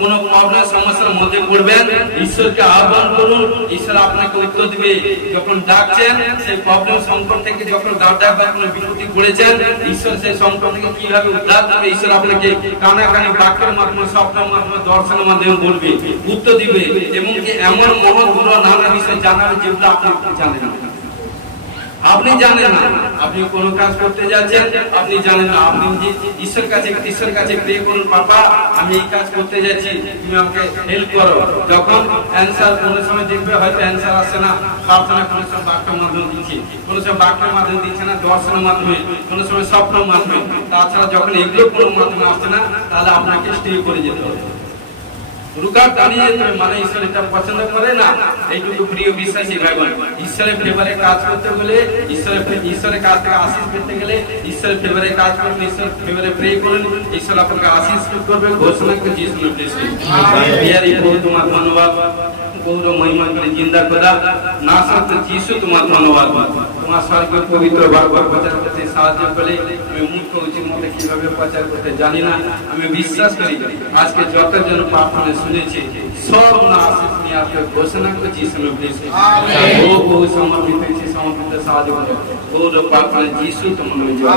কোনো প্রবলেম সমস্যার মধ্যে পড়বেন, ঈশ্বরকে আহ্বান করুন, ঈশ্বর আপনাকে উত্তর দিবে। যখন ডাকছেন, সেই প্রবলেম সংকট থেকে যখন ডাক বা কোনো বিপত্তি পড়েছেন, ঈশ্বর সেই সংকট থেকে কিভাবে উদ্ধার করবে, ঈশ্বর আপনাকে কানে বাক্যের মাধ্যমে, স্বপ্নের মাধ্যমে, দর্শনের মাধ্যমে বলবে, উত্তর দিবে, এবং কি এমন মহৎ গুলো নানা বিষয় জানাবে যেগুলো আপনি জানেন না। আপনি জানেন না, আপনি কোন কাজ করতে যাচ্ছেন, আপনি জানেন না, আপনি ঈশ্বরের কাছে প্রে করুন, বাবা আমি এই কাজ করতে যাচ্ছি, তুমি আমাকে হেল্প করো। যখন অ্যানসার কোন সময় দেখবে হয়তো অ্যানসার আসছে না, প্রার্থনা কোন সময় বাক্যের মাধ্যমে দিচ্ছে, কোন সময় বাক্যের মাধ্যমে দিচ্ছে না, দর্শনের মাধ্যমে, কোন সময় স্বপ্নের মাধ্যমে। তাছাড়া যখন এগুলো কোনো মাধ্যমে আসছে না, তাহলে আপনাকে স্টে করে যেতে হবে, রুকার দাঁড়িয়ে যেতে হবে। মানে ঈশ্বর এটা পছন্দ করে না, এইটুকু প্রিয় বিশ্বাসী ভাই বোন, ঈশ্বরের ফেভারে কাজ করতে গেলে, ঈশ্বরের কাছ থেকে আশীষ পেতে গেলে, ঈশ্বরের ফেভারে কাজ করুন, ঈশ্বরের ফেভারে প্রে করুন, ঈশ্বর আপনাকে আশীষ করবে, ঘোষণা করে যিশু নামে তোমার ধন্যবাদ, গৌর মহিমা করে জিন্দা খোদা নাসরত যিশু তোমার ধন্যবাদ। তোমার স্বর্গীয় পবিত্র বাক্য প্রচার করতে সাহায্য করে, আমি মুখ্য উচিত মতে কিভাবে প্রচার করতে জানি না, আমি বিশ্বাস করি আজকে যতজন প্রার্থনা শুনেছি সব না আশীষ নিয়ে আপনি ঘোষণা করে যিশু নামে বহু সমর্পিত হয়েছে, সমর্পিত সাহায্য করো, গৌর প্রার্থনা যিশু তোমার নামে জয়।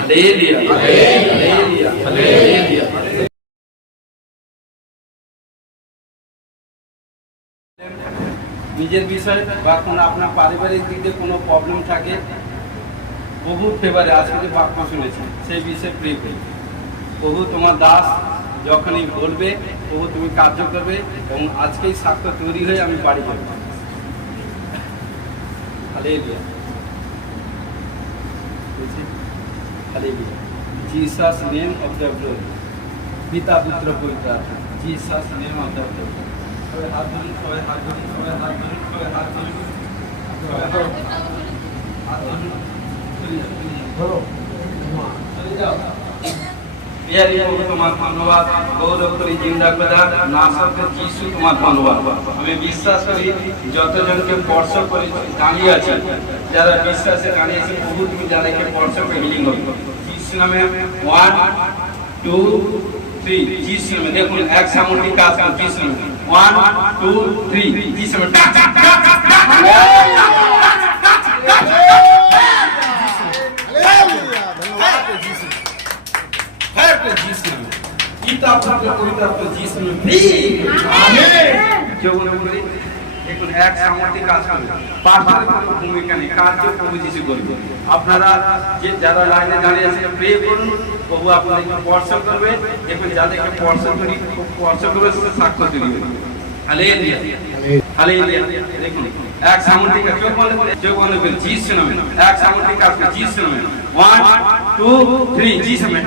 Hallelujah, hallelujah, hallelujah. নিজের বিষয় বা কোনো আপনার পারিবারিক দিক দিয়ে কোনো প্রবলেম থাকে, বহু ফেভারে আজকে যে বাক্য শুনেছি সেই বিষয়ে প্রে করি। প্রভু তোমার দাস যখনই বলবে, প্রভু তুমি কার্য করবে, এবং আজকেই সাক্ষ্য তৈরি হয়ে আমি বাড়ি যাব। Hallelujah, hallelujah. Jesus name of the Lord, পিতা পুত্র পবিত্র আত্মা, Jesus name of the Lord. সবাই হাত ধরুন, সবাই হাত ধরুন, সবাই হাত ধরুন, সবাই হাত ধরুন, সবাই হাত ধরুন, চলে যাও। পিয়ারি প্রভু তোমার ধন্যবাদ, গৌরব করি জিন্দা খোদা নাসরত যিশু তোমার ধন্যবাদ। আমি বিশ্বাস করি যতজনকে স্পর্শ করে দাঁড়িয়ে আছে, যারা বিশ্বাসে দাঁড়িয়ে আছে, প্রভু তুমি যাদেরকে স্পর্শ করে হিলিং হবে যিশু নামে। 1 2 3 যিশু নামে। দেখুন এক সামগ্রিক কাজ করুন যিশু নামে। 1 2 3 যিশু নামে। পিতা পুত্র পবিত্র আত্মা যিশু নামে। আমেন। জগনে বলি দেখুন এক সামগ্রিক কাজ করুন, পাঠের কোনো ভূমিকা নেই, কার্য প্রভু যিশু করবে। আপনারা যে যারা লাইনে দাঁড়িয়ে আছেন প্রে করুন, প্রভু আপনাদেরকে স্পর্শ করবে, দেখুন যাদেরকে স্পর্শ করবে সাক্ষ্য দিবে। হালেলুয়া। हालेलुया देखो एक सामर्थ्य का जो बोलने पे जी सुनो में एक सामर्थ्य का जी सुनो में 1 2 3 जी सुनो में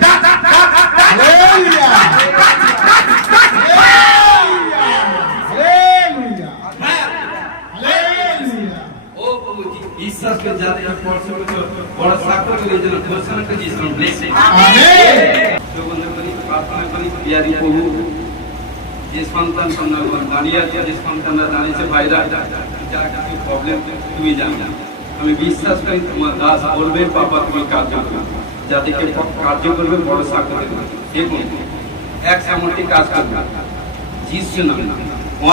हालेलुया हालेलुया हालेलुया ओ प्रभु जी ईश्वर के जाने का परसों को बड़ा साकर के जन घोषणा के जी सुनो ब्लेसिंग आमेन जो बोलने पर प्रार्थना करी प्यारी प्रभु যে সন্তান সন্তান দাঁড়িয়ে আছে যে সন্তানরা দাঁড়িয়েছে বাইরে যার কিছু প্রবলেম তুমি জানো আমি বিশ্বাস করি তোমার দাস বলবে বাবা তুমি কার্য করবে যাদেরকে কার্য করবে বড় সাক্ষ্য দেবে দেখুন এক সামর্থ্যে কাজ করবে যিশু নামে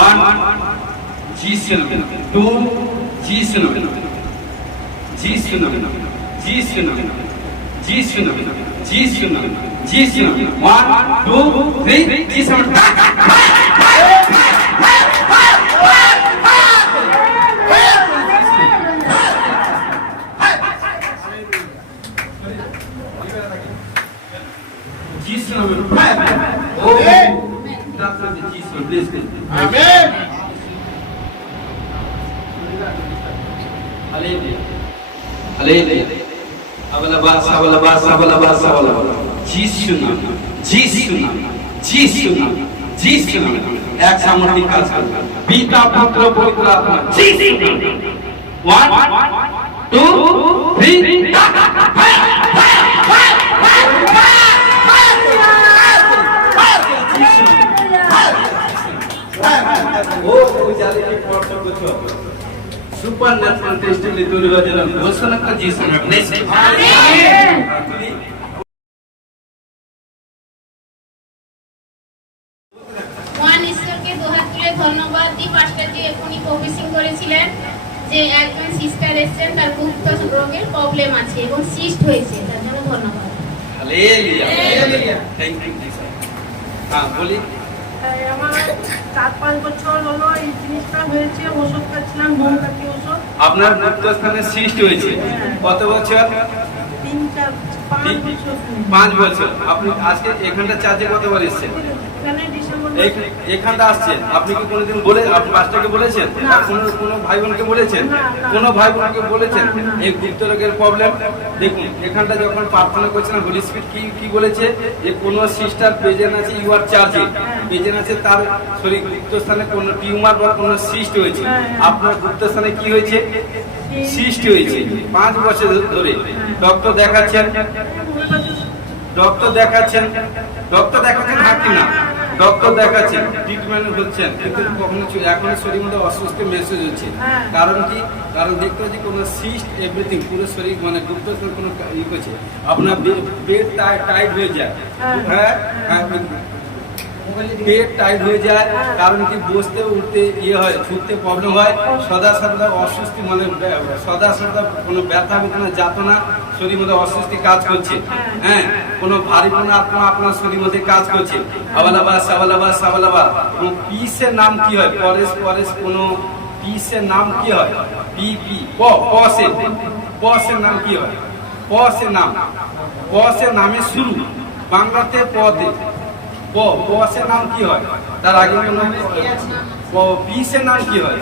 1 যিশু নামে 2 যিশু নামে যিশু নামে যিশু নামে যিশু নামে যিশু নামে যিশু নামে 1 2 3 যিশু নামে Jesus name. Oh, that's the Jesus bless me. Amen. Hallelujah. Hallelujah. Abalabas, abalabas, abalabas, abalabas. Jesus name. Jesus name. Jesus name. Jesus name. এক সামর্থ্যে কাজ করবে পিতা পুত্র পবিত্র আত্মা Jesus name. 1 2 3 supernatural testimony তৈরি হয়ে গেল ঘোষণা का जीसस ने ब्लेस आमीन ওয়ান ঈশ্বরকে দোহাত তুলে ধন্যবাদ দিই পাস্টারজি এখনই প্রফেসিং করেছিলেন যে একজন সিস্টার এসেছেন তার গুপ্ত রোগের প্রবলেম আছে এবং সিস্ট হয়েছে তার জন্য ধন্যবাদ hallelujah hallelujah thank you Jesus हां बोलिए আমার 4-5 বছর হলো এই জিনিসটা হয়েছে ওষুধ খাচ্ছিলাম হোমিওপ্যাথি ওষুধ আপনার গুপ্তস্থানে সিস্ট হয়েছে কত বছর 3-4-5 বছর 5 বছর আপনি আজকে এখানটা চার্জে কতবার এসেছেন এখানে ডিসেম্বর এখানটা আসছেন আপনি কি কোনোদিন বলে আপনি পাঁচটাকে বলেছেন আর কোনো ভাই বোনকে বলেছেন কোনো ভাই বোনকে বলেছেন এই গুপ্ত রোগের প্রবলেম দেখুন এখানটা যখন প্রার্থনা করছেন হোলি স্পিরিট কি বলেছে যে কোন সিস্টার প্রেজেন্ট আছে ইউ আর চার্জে প্রেজেন্ট আছে তার শরীর গুপ্তস্থানে কোনো টিউমার বা কোনো সিস্ট হয়েছে আপনার গুপ্তস্থানে কি হয়েছে সিস্ট হয়েছে 5 বছর ধরে ডক্টর দেখাচ্ছেন ডক্টর দেখাচ্ছেন হাকি না ডক্টর দেখাচ্ছেন ট্রিটমেন্ট হচ্ছেন কিন্তু কখনো এখন শরীর মধ্যে অসুস্থ মেসেজ হচ্ছে কারণ কি কারণ দেখতে পাচ্ছি কোনো সিস্ট এভরিথিং পুরো শরীর মানে গুপ্তস্থান কোনো ই করছে আপনার পেট টাইট হয়ে যায় হ্যাঁ হ্যাঁ পেট টাইট হয়ে যায় কারণ কি বসতে উঠতে ইয়ে হয় ছুটতে প্রবলেম হয় সদা সদা অস্বস্তি মানে সদা সদা কোনো ব্যথা বেদনা যাতনা শরীর মধ্যে অস্বস্তি কাজ করছে হ্যাঁ কোনো ভারী কোনো আত্মা আপনার শরীর মধ্যে কাজ করছে আবালাবা পিসের নাম কি হয় পরেশ কোনো পিসের নাম কি হয় পি পসের নাম কি হয় পসের নামে শুরু বাংলাতে পদে পসের নাম কি হয় তার আগে কোনো পিসের নাম কি হয়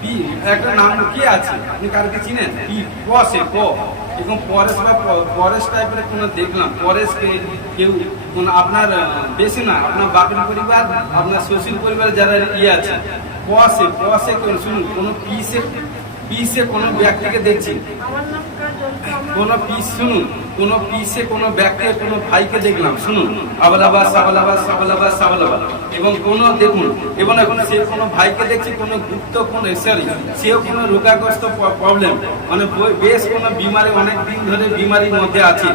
পি একটা নাম কি আছে আপনি কারকে চিনেন পি পসে এরকম পরেশ টাইপের কোনো দেখলাম পরেশ কেউ কোন আপনার বেশি না আপনার বাপের পরিবার আপনার শ্বশুর পরিবারে যারা ইয়ে আছে পসে শুনুন কোনো পিসে কোনো ব্যক্তিকে দেখছি আমার নাম কোনো পিস শুনুন কোনো পিসে কোনো ব্যক্তি কোনো ভাইকে দেখলাম শুনুন আবালাবা এবং কোনো দেখুন এবং এখন সে কোনো ভাইকে দেখছি কোনো গুপ্ত কোন সেও কোনো রোগাগ্রস্ত প্রবলেম মানে বেশ কোনো বিমারি অনেক দিন ধরে বিমারির মধ্যে আছে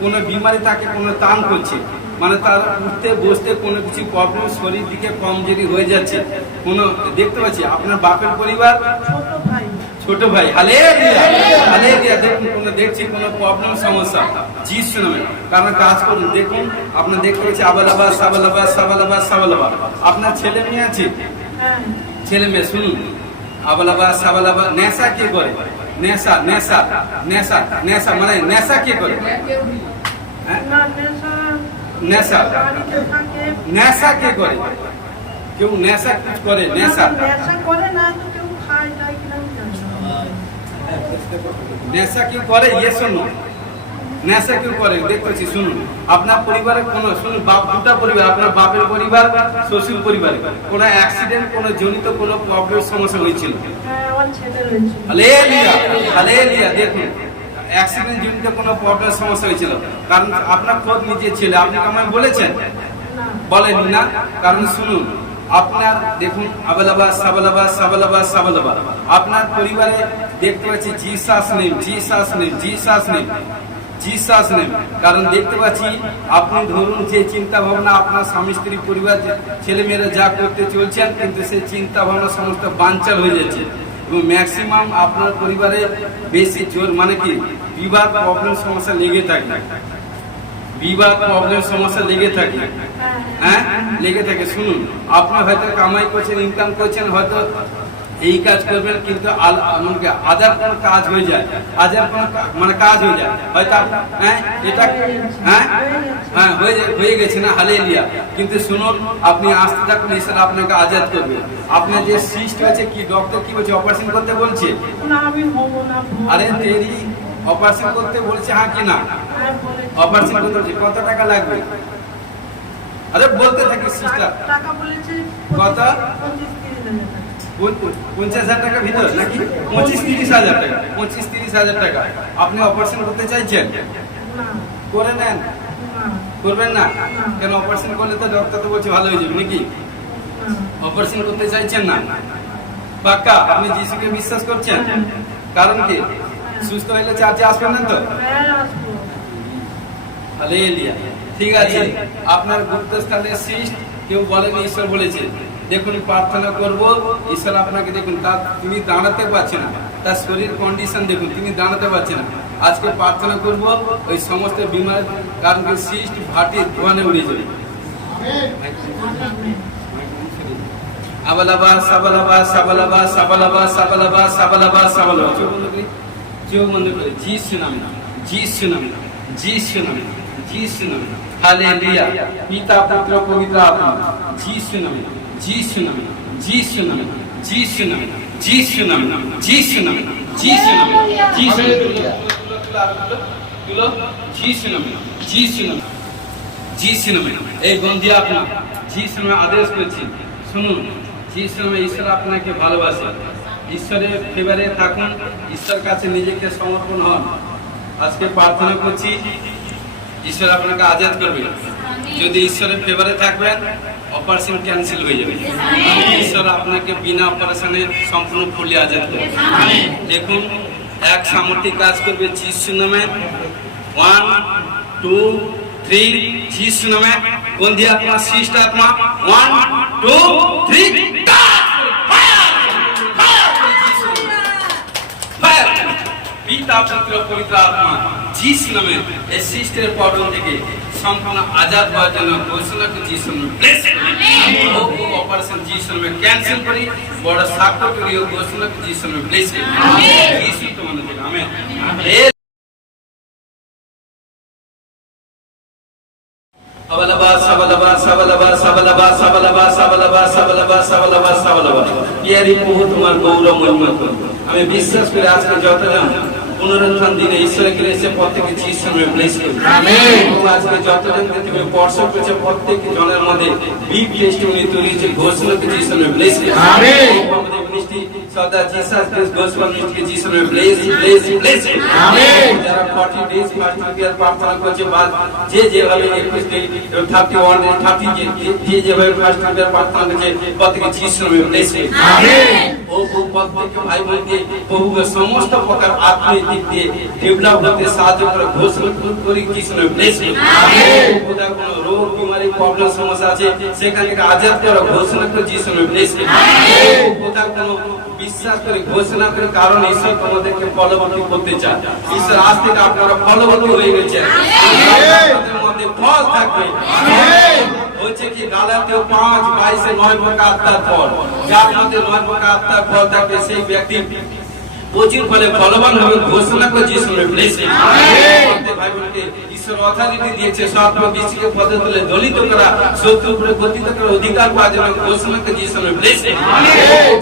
কোনো বিমারি তাকে কোনো টান করছে মানে তার উঠতে বসতে কোনো কিছু প্রবলেম শরীর দিকে কমজোরি হয়ে যাচ্ছে কোনো দেখতে পাচ্ছি আপনার বাপের পরিবার ছোট ভাই হালেলুয়া দেখুন কোনো দেখছি কোনো প্রবলেম সমস্যা যিশু নামে কারণ কাজ করুন দেখুন আপনার দেখতে পাচ্ছি সাবালাবা আপনার ছেলে মেয়ে আছে ছেলে মেয়ে শুনুন সাবালাবা নেশা কে করে নেশা মানে নেশা কে করে নেশা কে করে কেউ নেশা করে, নেশা নেশা করে না তো কেউ খায় টায় কিনা আমি জানি না। নেশা কি করে? ইয়ে শোনো, নেশা কেউ করে দেখতেছি। শুনুন, আপনার পরিবারে কোনো, শুনুন, দুটা পরিবার, আপনার বাপের পরিবার, শ্বশুর পরিবারে কোনো অ্যাক্সিডেন্ট, কোনো জনিত কোনো প্রবলেম সমস্যা হয়েছিল? হ্যাঁ, আমার ছেলে হয়েছে। Hallelujah, hallelujah. দেখুন, অ্যাক্সিডেন্ট জনিত কোনো প্রবলেম সমস্যা হয়েছিল, কারণ আপনার খোদ নিজের ছেলে, আপনি আমায় বলেছেন? না, বলেন না। কারণ শুনুন, আপনার দেখুন, আবালাবা সাবালাবা সাবালাবা সাবালাবা, আপনার পরিবারে দেখতে পাচ্ছি Jesus name, Jesus name, Jesus name, Jesus name. কারণ দেখতে পাচ্ছি আপনি ধরুন যে চিন্তা ভাবনা আপনার স্বামী স্ত্রী পরিবার ছেলে মেয়েরা যা করতে চলছেন, কিন্তু সেই চিন্তা ভাবনা সমস্ত বানচাল হয়ে যাচ্ছে এবং ম্যাক্সিমাম আপনার পরিবারে বেশি জোর মানে কি বিবাদ প্রবলেম সমস্যা লেগে থাকে, বিবাদ প্রবলেম সমস্যা লেগে থাকে, হ্যাঁ লেগে থাকে। শুনুন, আপনি হয়তো কামাই করছেন, ইনকাম করছেন, হয়তো এই কাজ করবেন, কিন্তু আদার কোনো কাজ হয়ে যায়, আদার কোনো মানে কাজ হয়ে যায় হয়তো, হ্যাঁ এটা হ্যাঁ হ্যাঁ হয়ে গেছে না, হালেলুয়া। কিন্তু শুনুন, আপনি আসতে থাকুন, ঈশ্বর আপনাকে আজাদ করবে। আপনার যে সিস্ট হয়েছে, কি ডক্টর কি বলছে, অপারেশন করতে বলছে? না, আমি হবো না। আরে দেরি, অপারেশন করতে বলছে, হ্যাঁ কি না? অপারেশন করতে বলছে, কত টাকা লাগবে? আরে বলতে থাকি সিস্টার। টাকা বলেছে কত? 50,000 টাকা ভিতর নাকি 25-30,000 টাকা? 25-30,000 টাকা। আপনি অপারেশন করতে চাইছেন? না, করে নেন। না, করবেন না কেন? অপারেশন করলে তো ডক্টর তো বলছে ভালো হয়ে যাবে নাকি? না। অপারেশন করতে চাইছেন না? পাক্কা আপনি যিশুকে বিশ্বাস করছেন? কারণ কি? সুস্থ হইলে চার্চে আসবেন না তো? হ্যাঁ, আসবো। হালেলুয়া। ঠিক আছে, আপনার গুপ্তস্থানে সিস্ট কেউ বলেনি, ঈশ্বর বলেছে। দেখুন, প্রার্থনা করব, ঈশ্বর আপনাকে দেখুন, তার তিনি দাঁড়াতে পারছে না, তার শরীর কন্ডিশন দেখুন, তিনি দাঁড়াতে পারছে না। আজকে প্রার্থনা করব, ওই সমস্ত বিমার কারণ সিস্ট ভাটি ধোয়ানে উড়ে যাবে। আবালাবা সাবালাবা সাবালাবা সাবালাবা সাবালাবা সাবালাবা সাবালাবা। চোখ বন্ধ করে যিশু নামে, যিশু নামে, যিশু নামে, যিশু নামে। হালেলুয়া। পিতা পুত্র পবিত্র আত্মা, যিশু নামে, যিশু নামে, যিশু নামে, যিশু নামে, যিশু নামে, যিশু নামে, যিশু নামে, যিশু তুলো, যিশু নামে, যিশু নামে, যিশু নামে। এই গন্ধি আপনার যিশু নামে আদেশ করছি। শুনুন, যিশু নামে ঈশ্বর আপনাকে ভালোবাসে। ঈশ্বরের ফেভারে থাকুন, ঈশ্বর কাছে নিজেকে সমর্পণ হন। আজকে প্রার্থনা করছি, ঈশ্বর আপনাকে আজাদ করবে। যদি ঈশ্বরের ফেভারে থাকবেন, অপারেশন ক্যান্সেল হয়ে যাবে। ঈশ্বর আপনাকে বিনা অপারেশনে সম্পূর্ণ ফুলে আজাদ করবে। দেখুন, এক সামর্থিক কাজ করবে যিশু নামে। 1 2 3 যিশু নামে। গন্ধি আত্মা, শিষ্ট আত্মা, 1 2 3 পিতা পুত্র পবিত্র আত্মা যিশু নামে এই সিস্টের প্রবলেম থেকে সম্পূর্ণ আজাদ হওয়ার জন্য ঘোষণা করছি। যিশু নামে ব্লেস করি, অপারেশন যিশু নামে ক্যান্সেল করি, বড় সাক্ষ্য করি, ঘোষণা করছি। যিশু নামে ব্লেস করি। যিশু তোমাদের জন্য আমেন। সাবালাবা সাবালাবা সাবালাবা সাবালাবা সাবালাবা সাবালাবা সাবালাবা সাবালাবা সাবালাবা। ইয়ারি প্রভু তোমার গৌরব মহিমা করুন। আমি বিশ্বাস করি আজকে যতজন পুনরুত্থান দিনে ঈশ্বরের গ্রেসে প্রত্যেকে যিশু নামে ব্লেস করুন। আমেন। আজকে যতজনকে তুমি স্পর্শ করেছে প্রত্যেক জনের মধ্যে বিগ টেস্টিমনি তৈরি হয়েছে, ঘোষণা করছি যিশু নামে ব্লেস করুন। আমেন। আমাদের মিষ্টি সদা জিসাস গ্রেস গসপেল মিষ্টিকে যিশু নামে ব্লেস ব্লেস ব্লেস করুন। আমেন। যারা 40 ডেজ ফাস্টিং দিয়ে প্রার্থনা করছে, বা যে যেভাবে 21 ডে 31 ডে 30 যে যেভাবে ফাস্টিং দিয়ে প্রার্থনা করছে, প্রত্যেকে যিশু নামে ব্লেস করুন। আমেন। ও প্রত্যেক ভাই বোনকে প্রভু সমস্ত প্রকার আত্মিক দিক দিয়ে ডেভেলপ হতে সাহায্য করে, ঘোষণা করি যিশু নামে ব্লেস করুন। আমেন। কোথাও কোনো রোগ বিমারি প্রবলেম সমস্যা আছে, সেখান থেকে আজাদ করে ঘোষণা করে যিশু নামে ব্লেস করুন। আমেন। কোথাও কোনো বিশ্বাস করে ঘোষণা করে, কারণ ঈশ্বর তোমাদেরকে ফলবতী করতে চায়। ঈশ্বর আজ থেকে আপনারা ফলবতী হয়ে গেছেন, আপনাদের মধ্যে ফল থাকবে। হচ্ছে কি গালাতীয় 5:22-9 প্রকার আত্মার ফল, যার মধ্যে 9 প্রকার আত্মার ফল থাকবে, সেই ব্যক্তি প্রচুর ফলে ফলবান হবে। ঘোষণা করে যিশু নামে ব্লেস করুন। আমেন। ভাই বোনকে ঈশ্বর অথরিটি দিয়েছে স্বর্গ বৃষ্টিকে পদে তুলে দলিত করা, শত্রু উপরে গতিত করা অধিকার পাওয়ার জন্য ঘোষণা করে যিশু নামে ব্লেস করুন।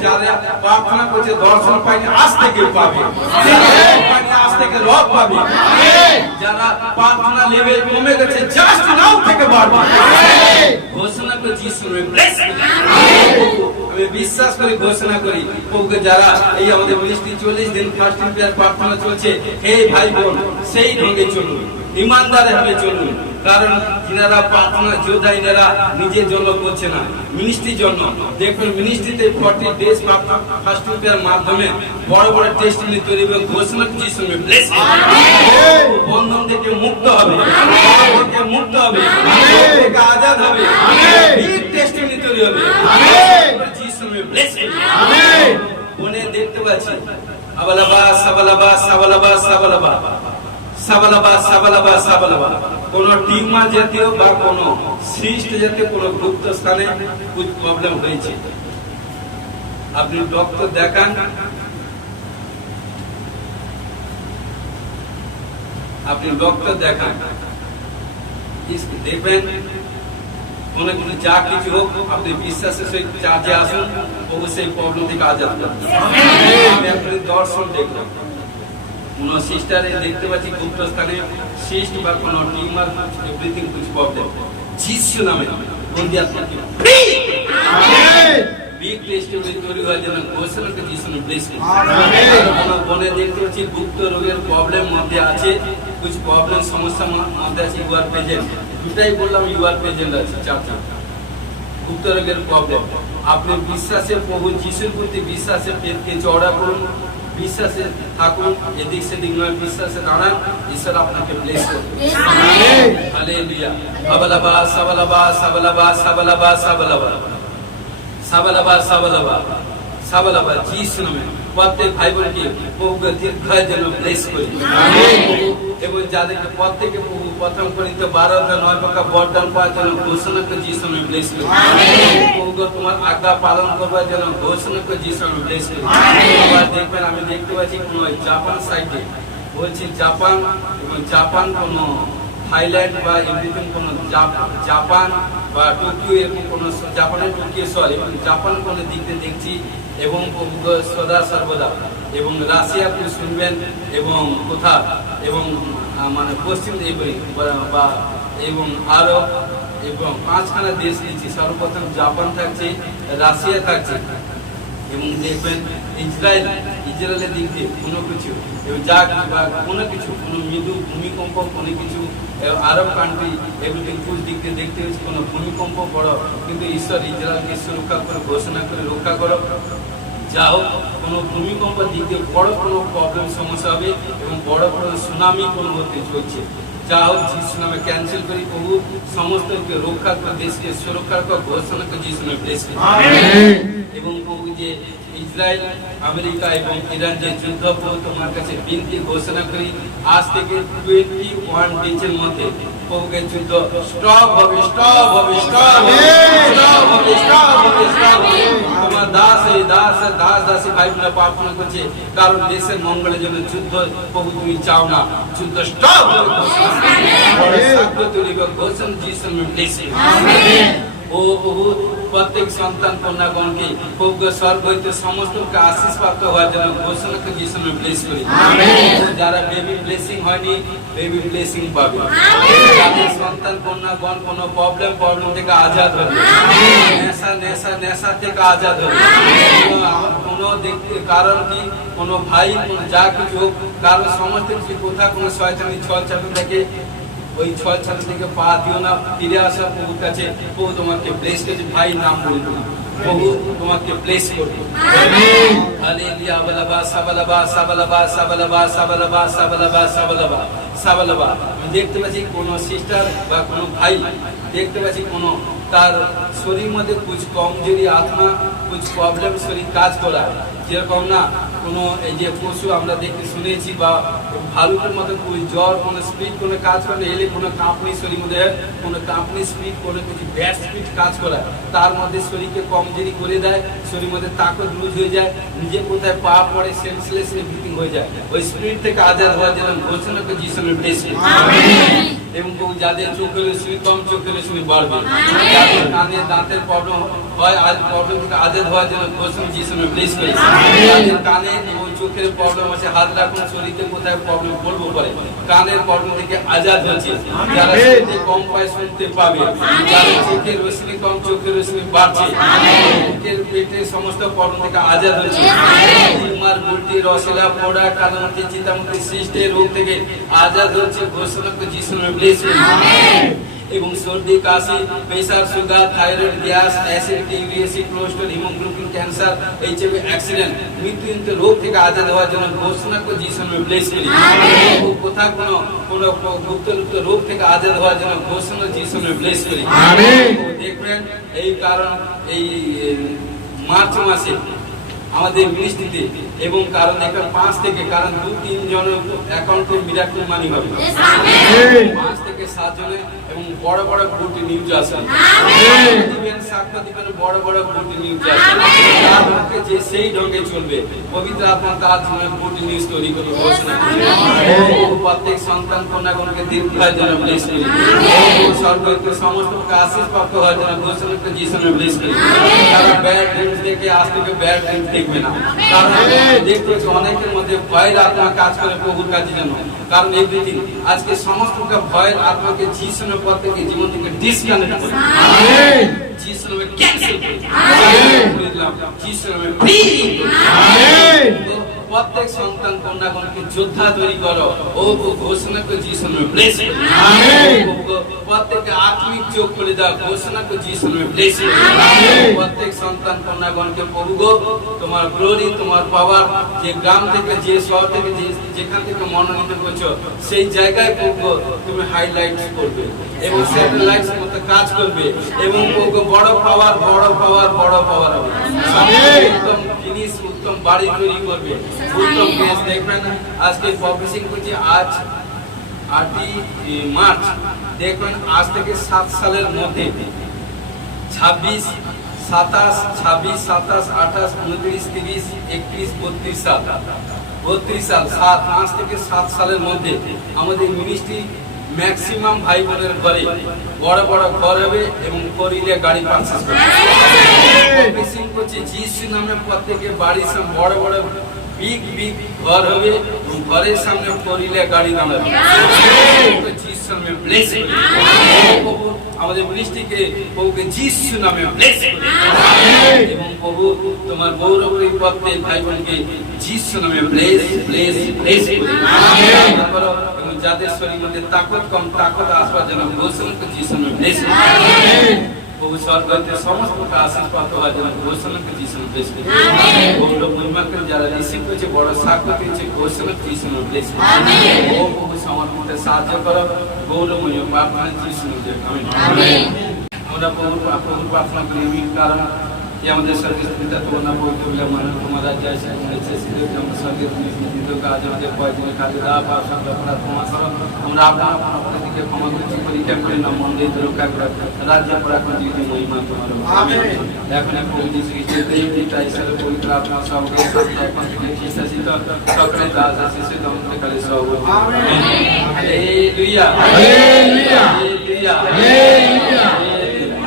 যারা প্রার্থনা করছে দর্শন পায়নি আজ থেকে পাবে, আজ থেকে রব পাবে। যারা প্রার্থনা লেভেল কমে গেছে জাস্ট নাও থেকে বাড়বে। ঘোষণা করে যিশু নামে ব্লেস করুন। আমি বিশ্বাস করি, ঘোষণা করি প্রভুকে যারা এই আমাদের 40 দিন ফাস্টিং প্রেয়ার প্রার্থনা চলছে, হে ভাই বোন সেই ঢঙ্গে চলুন, ইমানদারে ভাবে চলুন। কারণ যিনারা প্রার্থনা যোদ্ধা এনারা নিজের জন্য করছে না, মিনিস্ট্রির জন্য। দেখুন মিনিস্ট্রিতে 40 ডেজ ফাস্টিং প্রেয়ার মাধ্যমে বড় বড় টেস্টিমনি তৈরি হবে। ঘোষণা যিশু নামে ব্লেস বন্ধন থেকে মুক্ত হবে, থেকে মুক্ত হবে, থেকে আজাদ হবে, বিগ টেস্টিমনি তৈরি হবে। যিশু নামে ব্লেস মনে দেখতে পাচ্ছি আবালাবা সাবালাবা সাবালাবা সাবালাবা সাবালাবা সাবালাবা সাবালাবা কোন টিউমার জাতীয় বা কোন সিস্ট জাতীয় কোন গুপ্ত স্থানে কুछ প্রবলেম হয়েছে, আপনি ডক্টর দেখান। আপনি ডক্টর দেখান, দেখবেন অনেক কিছু যা কিছু হোক আপনি বিশ্বাসের সহিত চার্জে আসুন, অবশ্যই প্রবলেম থেকে আজাদ করবেন। আমি আপনার দর্শন দেখলাম কোন সিস্টারে দেখতে পাচ্ছি গুপ্ত স্থানে সিস্ট বা কোন টিউমার এভরিথিং কিছু প্রবলেম যিশু নামে বন্দি আত্মাকে ফ্রি বিগ টেস্টিমনি তৈরি হওয়ার জন্য ঘোষণা করে যিশু নামে ব্লেস করুন। কোন বনে দেখতে পাচ্ছি গুপ্ত রোগের প্রবলেম মধ্যে আছে, কিছু প্রবলেম সমস্যা মধ্যে আছে, ইউ আর প্রেজেন্ট। দুটাই বললাম ইউ আর প্রেজেন্ট আছে, চারটা গুপ্ত রোগের প্রবলেম। আপনি বিশ্বাসে প্রভু যিশুর প্রতি বিশ্বাসে পেটকে চওড়া করুন, বিশ্বাসে থাকুন, এদিক সেদিক নয়, বিশ্বাসে দাঁড়ান, ঈশ্বর আপনাকে ব্লেস করবে। হালেলুয়া। সাবালাবা সাবালাবা সাবালাবা সাবালাবা সাবালাবা সাবালাবা সাবালাবা সাবালাবা যিশু নামে প্রত্যেক ভাই বোনকে প্রভু দীর্ঘায় যেন ব্লেস করি এবং যাদেরকে প্রত্যেকে প্রভু প্রথম করিতে 12:9 বরদান পাওয়ার জন্য ঘোষণা করে যিশু নামে ব্লেস করি। প্রভু তোমার আজ্ঞা পালন করবার জন্য ঘোষণা করে যিশু নামে ব্লেস করি। আবার দেখবেন আমি দেখতে পাচ্ছি কোন জাপান সাইডে বলছি জাপান এবং জাপান কোন থাইল্যান্ড বা এমনিতেন কোন জাপান বা টোকিও এরকম কোন জাপানের টোকিও শহর এবং জাপান কোন দিকে দেখছি এবং সদা সর্বদা এবং রাশিয়াকে শুনবেন এবং কোথা এবং মানে পশ্চিম বা এবং আরো এবং 5খানা দেশ নিচ্ছি। সর্বপ্রথম জাপান থাকছে, রাশিয়া থাকছে এবং দেখবেন ইসরায়েলের দিক দিয়ে কোনো কিছু এবং যা বা কোনো কিছু কোনো মৃদু ভূমিকম্প কোনো কিছু আরব কান্ট্রি এভরিথিং কুছ দিক দিয়ে দেখতে হচ্ছে কোনো ভূমিকম্প বড়, কিন্তু ঈশ্বর ইসরায়েলকে সুরক্ষা করে ঘোষণা করে রক্ষা করো। যা হোক কোনো ভূমিকম্প দিক দিয়ে বড় কোনো প্রবলেম সমস্যা হবে এবং বড় কোনো সুনামি কোনো হতে চলছে, যা হোক যিশু নামে ক্যান্সেল করি। প্রভু সমস্তকে রক্ষা করে দেশকে সুরক্ষা করে ঘোষণা করে যিশু নামে ব্লেস করি। এবং প্রভু যে ইসরায়েল আমেরিকা এবং ইরান যে যুদ্ধ প্রভু তোমার কাছে বিনতি ঘোষণা করি আজ থেকে 21 ডেজের মধ্যে প্রভুকে যুদ্ধ স্টপ হবে, স্টপ হবে, স্টপ হবে, স্টপ হবে, স্টপ হবে, স্টপ হবে। তোমার দাসী ভাই বোনেরা প্রার্থনা করছে কারণ দেশের মঙ্গলের জন্য যুদ্ধ প্রভু তুমি চাও না, যুদ্ধ স্টপ হবে ঘোষণা যিশু নামে ব্লেস করি। ও প্রভু প্রত্যেক সন্তান কন্যাগণকে প্রভু স্বর্গ হইতে সমস্তকে আশীষ প্রাপ্ত হওয়ার জন্য ঘোষণা করে যিশু নামে ব্লেস করি। যারা বেবি ব্লেসিং হয়নি বেবি ব্লেসিং পাবে, যাদের সন্তান কন্যাগণ কোনো প্রবলেম থেকে আজাদ হবে, নেশা থেকে আজাদ হবে, কোনো দেখতে কারণ কি কোনো ভাই যা কিছু হোক কারণ সমস্ত কিছু কোথা কোনো শয়তানি ছল চাপে থাকে ওই ছল ছাড়া থেকে পা দিও না, ফিরে আসা প্রভুর কাছে। প্রভু তোমাকে ব্লেস করছে, ভাই নাম বলবো না, প্রভু তোমাকে ব্লেস করবে। হালেলুয়া। বালাবা সাবালাবা সাবালাবা সাবালাবা সাবালাবা সাবালাবা সাবালাবা সাবালাবা। আমি দেখতে পাচ্ছি কোন সিস্টার বা কোন ভাই দেখতে পাচ্ছি কোন তার শরীর মধ্যে কুछ কমজোরি আত্মা कुछ প্রবলেম শরীর কাজ করা, যেরকম না কোনো এই যে পশু আমরা দেখতে শুনেছি বা ভালুকের মতো জ্বর কোনো স্পিড কোনো কাজ করে এলে কোনো কাঁপনি শরীর মধ্যে কোনো কাঁপনি স্পিড কোনো কিছু ব্যাড স্পিড কাজ করা তার মধ্যে শরীরকে কমজোরি করে দেয়, শরীর মধ্যে তাকত লুজ হয়ে যায়, নিজে কোথায় পা পড়ে সেন্সলেস এভরিথিং হয়ে যায়। ওই স্পিড থেকে আজাদ হওয়ার জন্য ঘোষণা করে যিশুর ব্লেসিং। এবং যাদের চোখের রশ্মি কম চোখের রশ্মি বাড়বে, যাদের কানে দাঁতের প্রবলেম হয় আজ প্রবলেম থেকে আজাদ হওয়ার জন্য ঘোষণা যিশুর ব্লেস করে। যাদের কানে এবং চোখের প্রবলেম আছে হাত রাখুন শরীরে কোথায় প্রবলেম বলবো করে কানের প্রবলেম থেকে আজাদ হচ্ছে। যারা শুনতে কম পায় শুনতে পাবে, যাদের চোখের রশ্মি কম চোখের রশ্মি বাড়ছে, বুকের পেটে সমস্ত প্রবলেম থেকে আজাদ হচ্ছে। টিউমার গুলটি রসেলা পোড়া কালমতি চিন্তামতি সৃষ্টি রোগ থেকে আজাদ হচ্ছে ঘোষণা করে যিশুর ব্লেস করে। এবং সর্দি কাশি pressure sugar thyroid gas acidity uric cholesterol haemoglobin cancer HIV accident মৃত্যুজনিত রোগ থেকে আজাদ হওয়ার জন্য ঘোষণা করে যিশুর ব্লেস করি। কোথাও কোনো গুপ্ত রোগ থেকে আজাদ হওয়ার জন্য ঘোষণা যিশুর ব্লেস করি। দেখবেন এই কারণ এই মার্চ মাসে আমাদের মিনিস্ট্রিতে এবং কারণ এখানে 5 থেকে কারণ 2-3 জনের অ্যাকাউন্টে মিরাকল মানি হবে 5 থেকে 7 জনের এবং বড় বড় গুড নিউজ আছে দিবেন সাক্ষ্য দিবেন বড় বড় গুড নিউজ আছে তার মুখে যে সেই ঢঙ্গে চলবে পবিত্র আত্মা তার জন্য গুড নিউজ তৈরি করে ঘোষণা করে। প্রত্যেক সন্তান কন্যাগণকে দীর্ঘায়ু জন্য ব্লেস করি। স্বর্গকে সমস্ত আশীষ প্রাপ্ত হওয়ার জন্য ঘোষণা করে যিশুর ব্লেস করি। যারা ব্যাড ড্রিমস দেখে আজ থেকে ব্যাড ড্রিমস দেখবে না, কারণ দেখতে অনেকের মধ্যে ভয়ের আত্মা কাজ করে প্রভুর কাজের জন্য। কারণ এভরিথিং আজকে সমস্ত ভয়ের আত্মাকে যিশুর পর থেকে জীবন থেকে ডিসকানেক্ট করে যিশুর নামে ক্যান্সেল করে দিলাম, যিশুর নামে ফ্রি। প্রত্যেক সন্তান কন্যাগণকে যোদ্ধা তৈরি করো ও ঘোষণা করে যিশুর নামে ব্লেস করো। প্রত্যেককে আত্মিক চোখ খুলে দাও ঘোষণা করে যিশুর নামে ব্লেস করো। প্রত্যেক সন্তান কন্যাগণকে প্রভু গো তোমার গ্লোরি তোমার পাওয়ার যে গ্রাম থেকে যে শহর থেকে যেখান থেকে মনোনীত করছো সেই জায়গায় প্রভু তুমি হাইলাইট করবে এবং স্যাটেলাইটস মতো কাজ করবে এবং প্রভু বড় পাওয়ার বড় পাওয়ার বড় পাওয়ার হবে। একদম জিনিস উত্তম বাড়ি তৈরি করবে উত্তম কেস। দেখবেন আজকে প্রফেসিং করছি আজ 8ই মার্চ দেখবেন আজ থেকে 7 সালের মধ্যে 26, 27, 26, 27, 28, 29, 30, 31, 32 সাল 5 থেকে 7 সালের মধ্যে আমাদের মিনিস্ট্রি ম্যাক্সিমাম ভাই বোনের ঘরে বড় বড় ঘর হবে এবং করিলে গাড়ি পারচেজ করবে। প্রফেসিং করছি যিশু নামে প্রত্যেকে বাড়ির সামনে বড় বড় বিগ ঘর হবে এবং ঘরের সামনে করিলে গাড়ি দাঁড়াবে। যিশু নামে ব্লেস প্রভু আমাদের মিনিস্ট্রিকে প্রভুকে যিশু নামে ব্লেস এবং প্রভু তোমার গৌরবী প্রত্যেক ভাই বোনকে যিশু নামে ব্লেস ব্লেস ব্লেস করো এবং যাদের শরীর মধ্যে তাকত কম তাকত আসবার জন্য ঘোষণা করে যিশু নামে ব্লেস প্রভু স্বর্গতে সমস্ত আশীষ প্রাপ্ত হওয়ার জন্য ঘোষণা করে যিশু নামে ব্লেস করি। গৌরব মহিমা করে যারা রিসিভ করেছে বড় সাক্ষ্য পেয়েছে ঘোষণা করে যিশু নামে ব্লেস করি। ও প্রভু সমর্পণে সাহায্য করো গৌরব মহিমা প্রার্থনা যিশু নামে আমিন। আমরা প্রভুর প্রার্থনা করি কারণ যে আমাদের স্বর্গীয় পিতা তোমার নাম পবিত্র বলে মানে তোমার রাজ্য আসে হয়েছে সেটা আমরা স্বর্গীয় নিজ কাজ আমাদের কয়েকদিনের কাজে লাভ আপনারা ক্ষমা করো। আমরা আপনার দিকে ক্ষমা করছি পরীক্ষা করে না মন্দির রক্ষা করে রাজ্য পরাক্রম জীবিত মহিমা তোমার এখন প্রভু যীশু খ্রিস্টের পিতা ঈশ্বরের পবিত্র আত্মা সবকে এখন থেকে বিশ্বাসিত সকলে দাস শিশু দমনকারী সব hallelujah hallelujah hallelujah hallelujah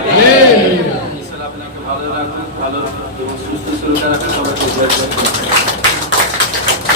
hallelujah. ঈশ্বর আপনাকে ভালো রাখুন, ভালো এবং সুস্থ শরীর রাখুন, সবাইকে জয় করুন।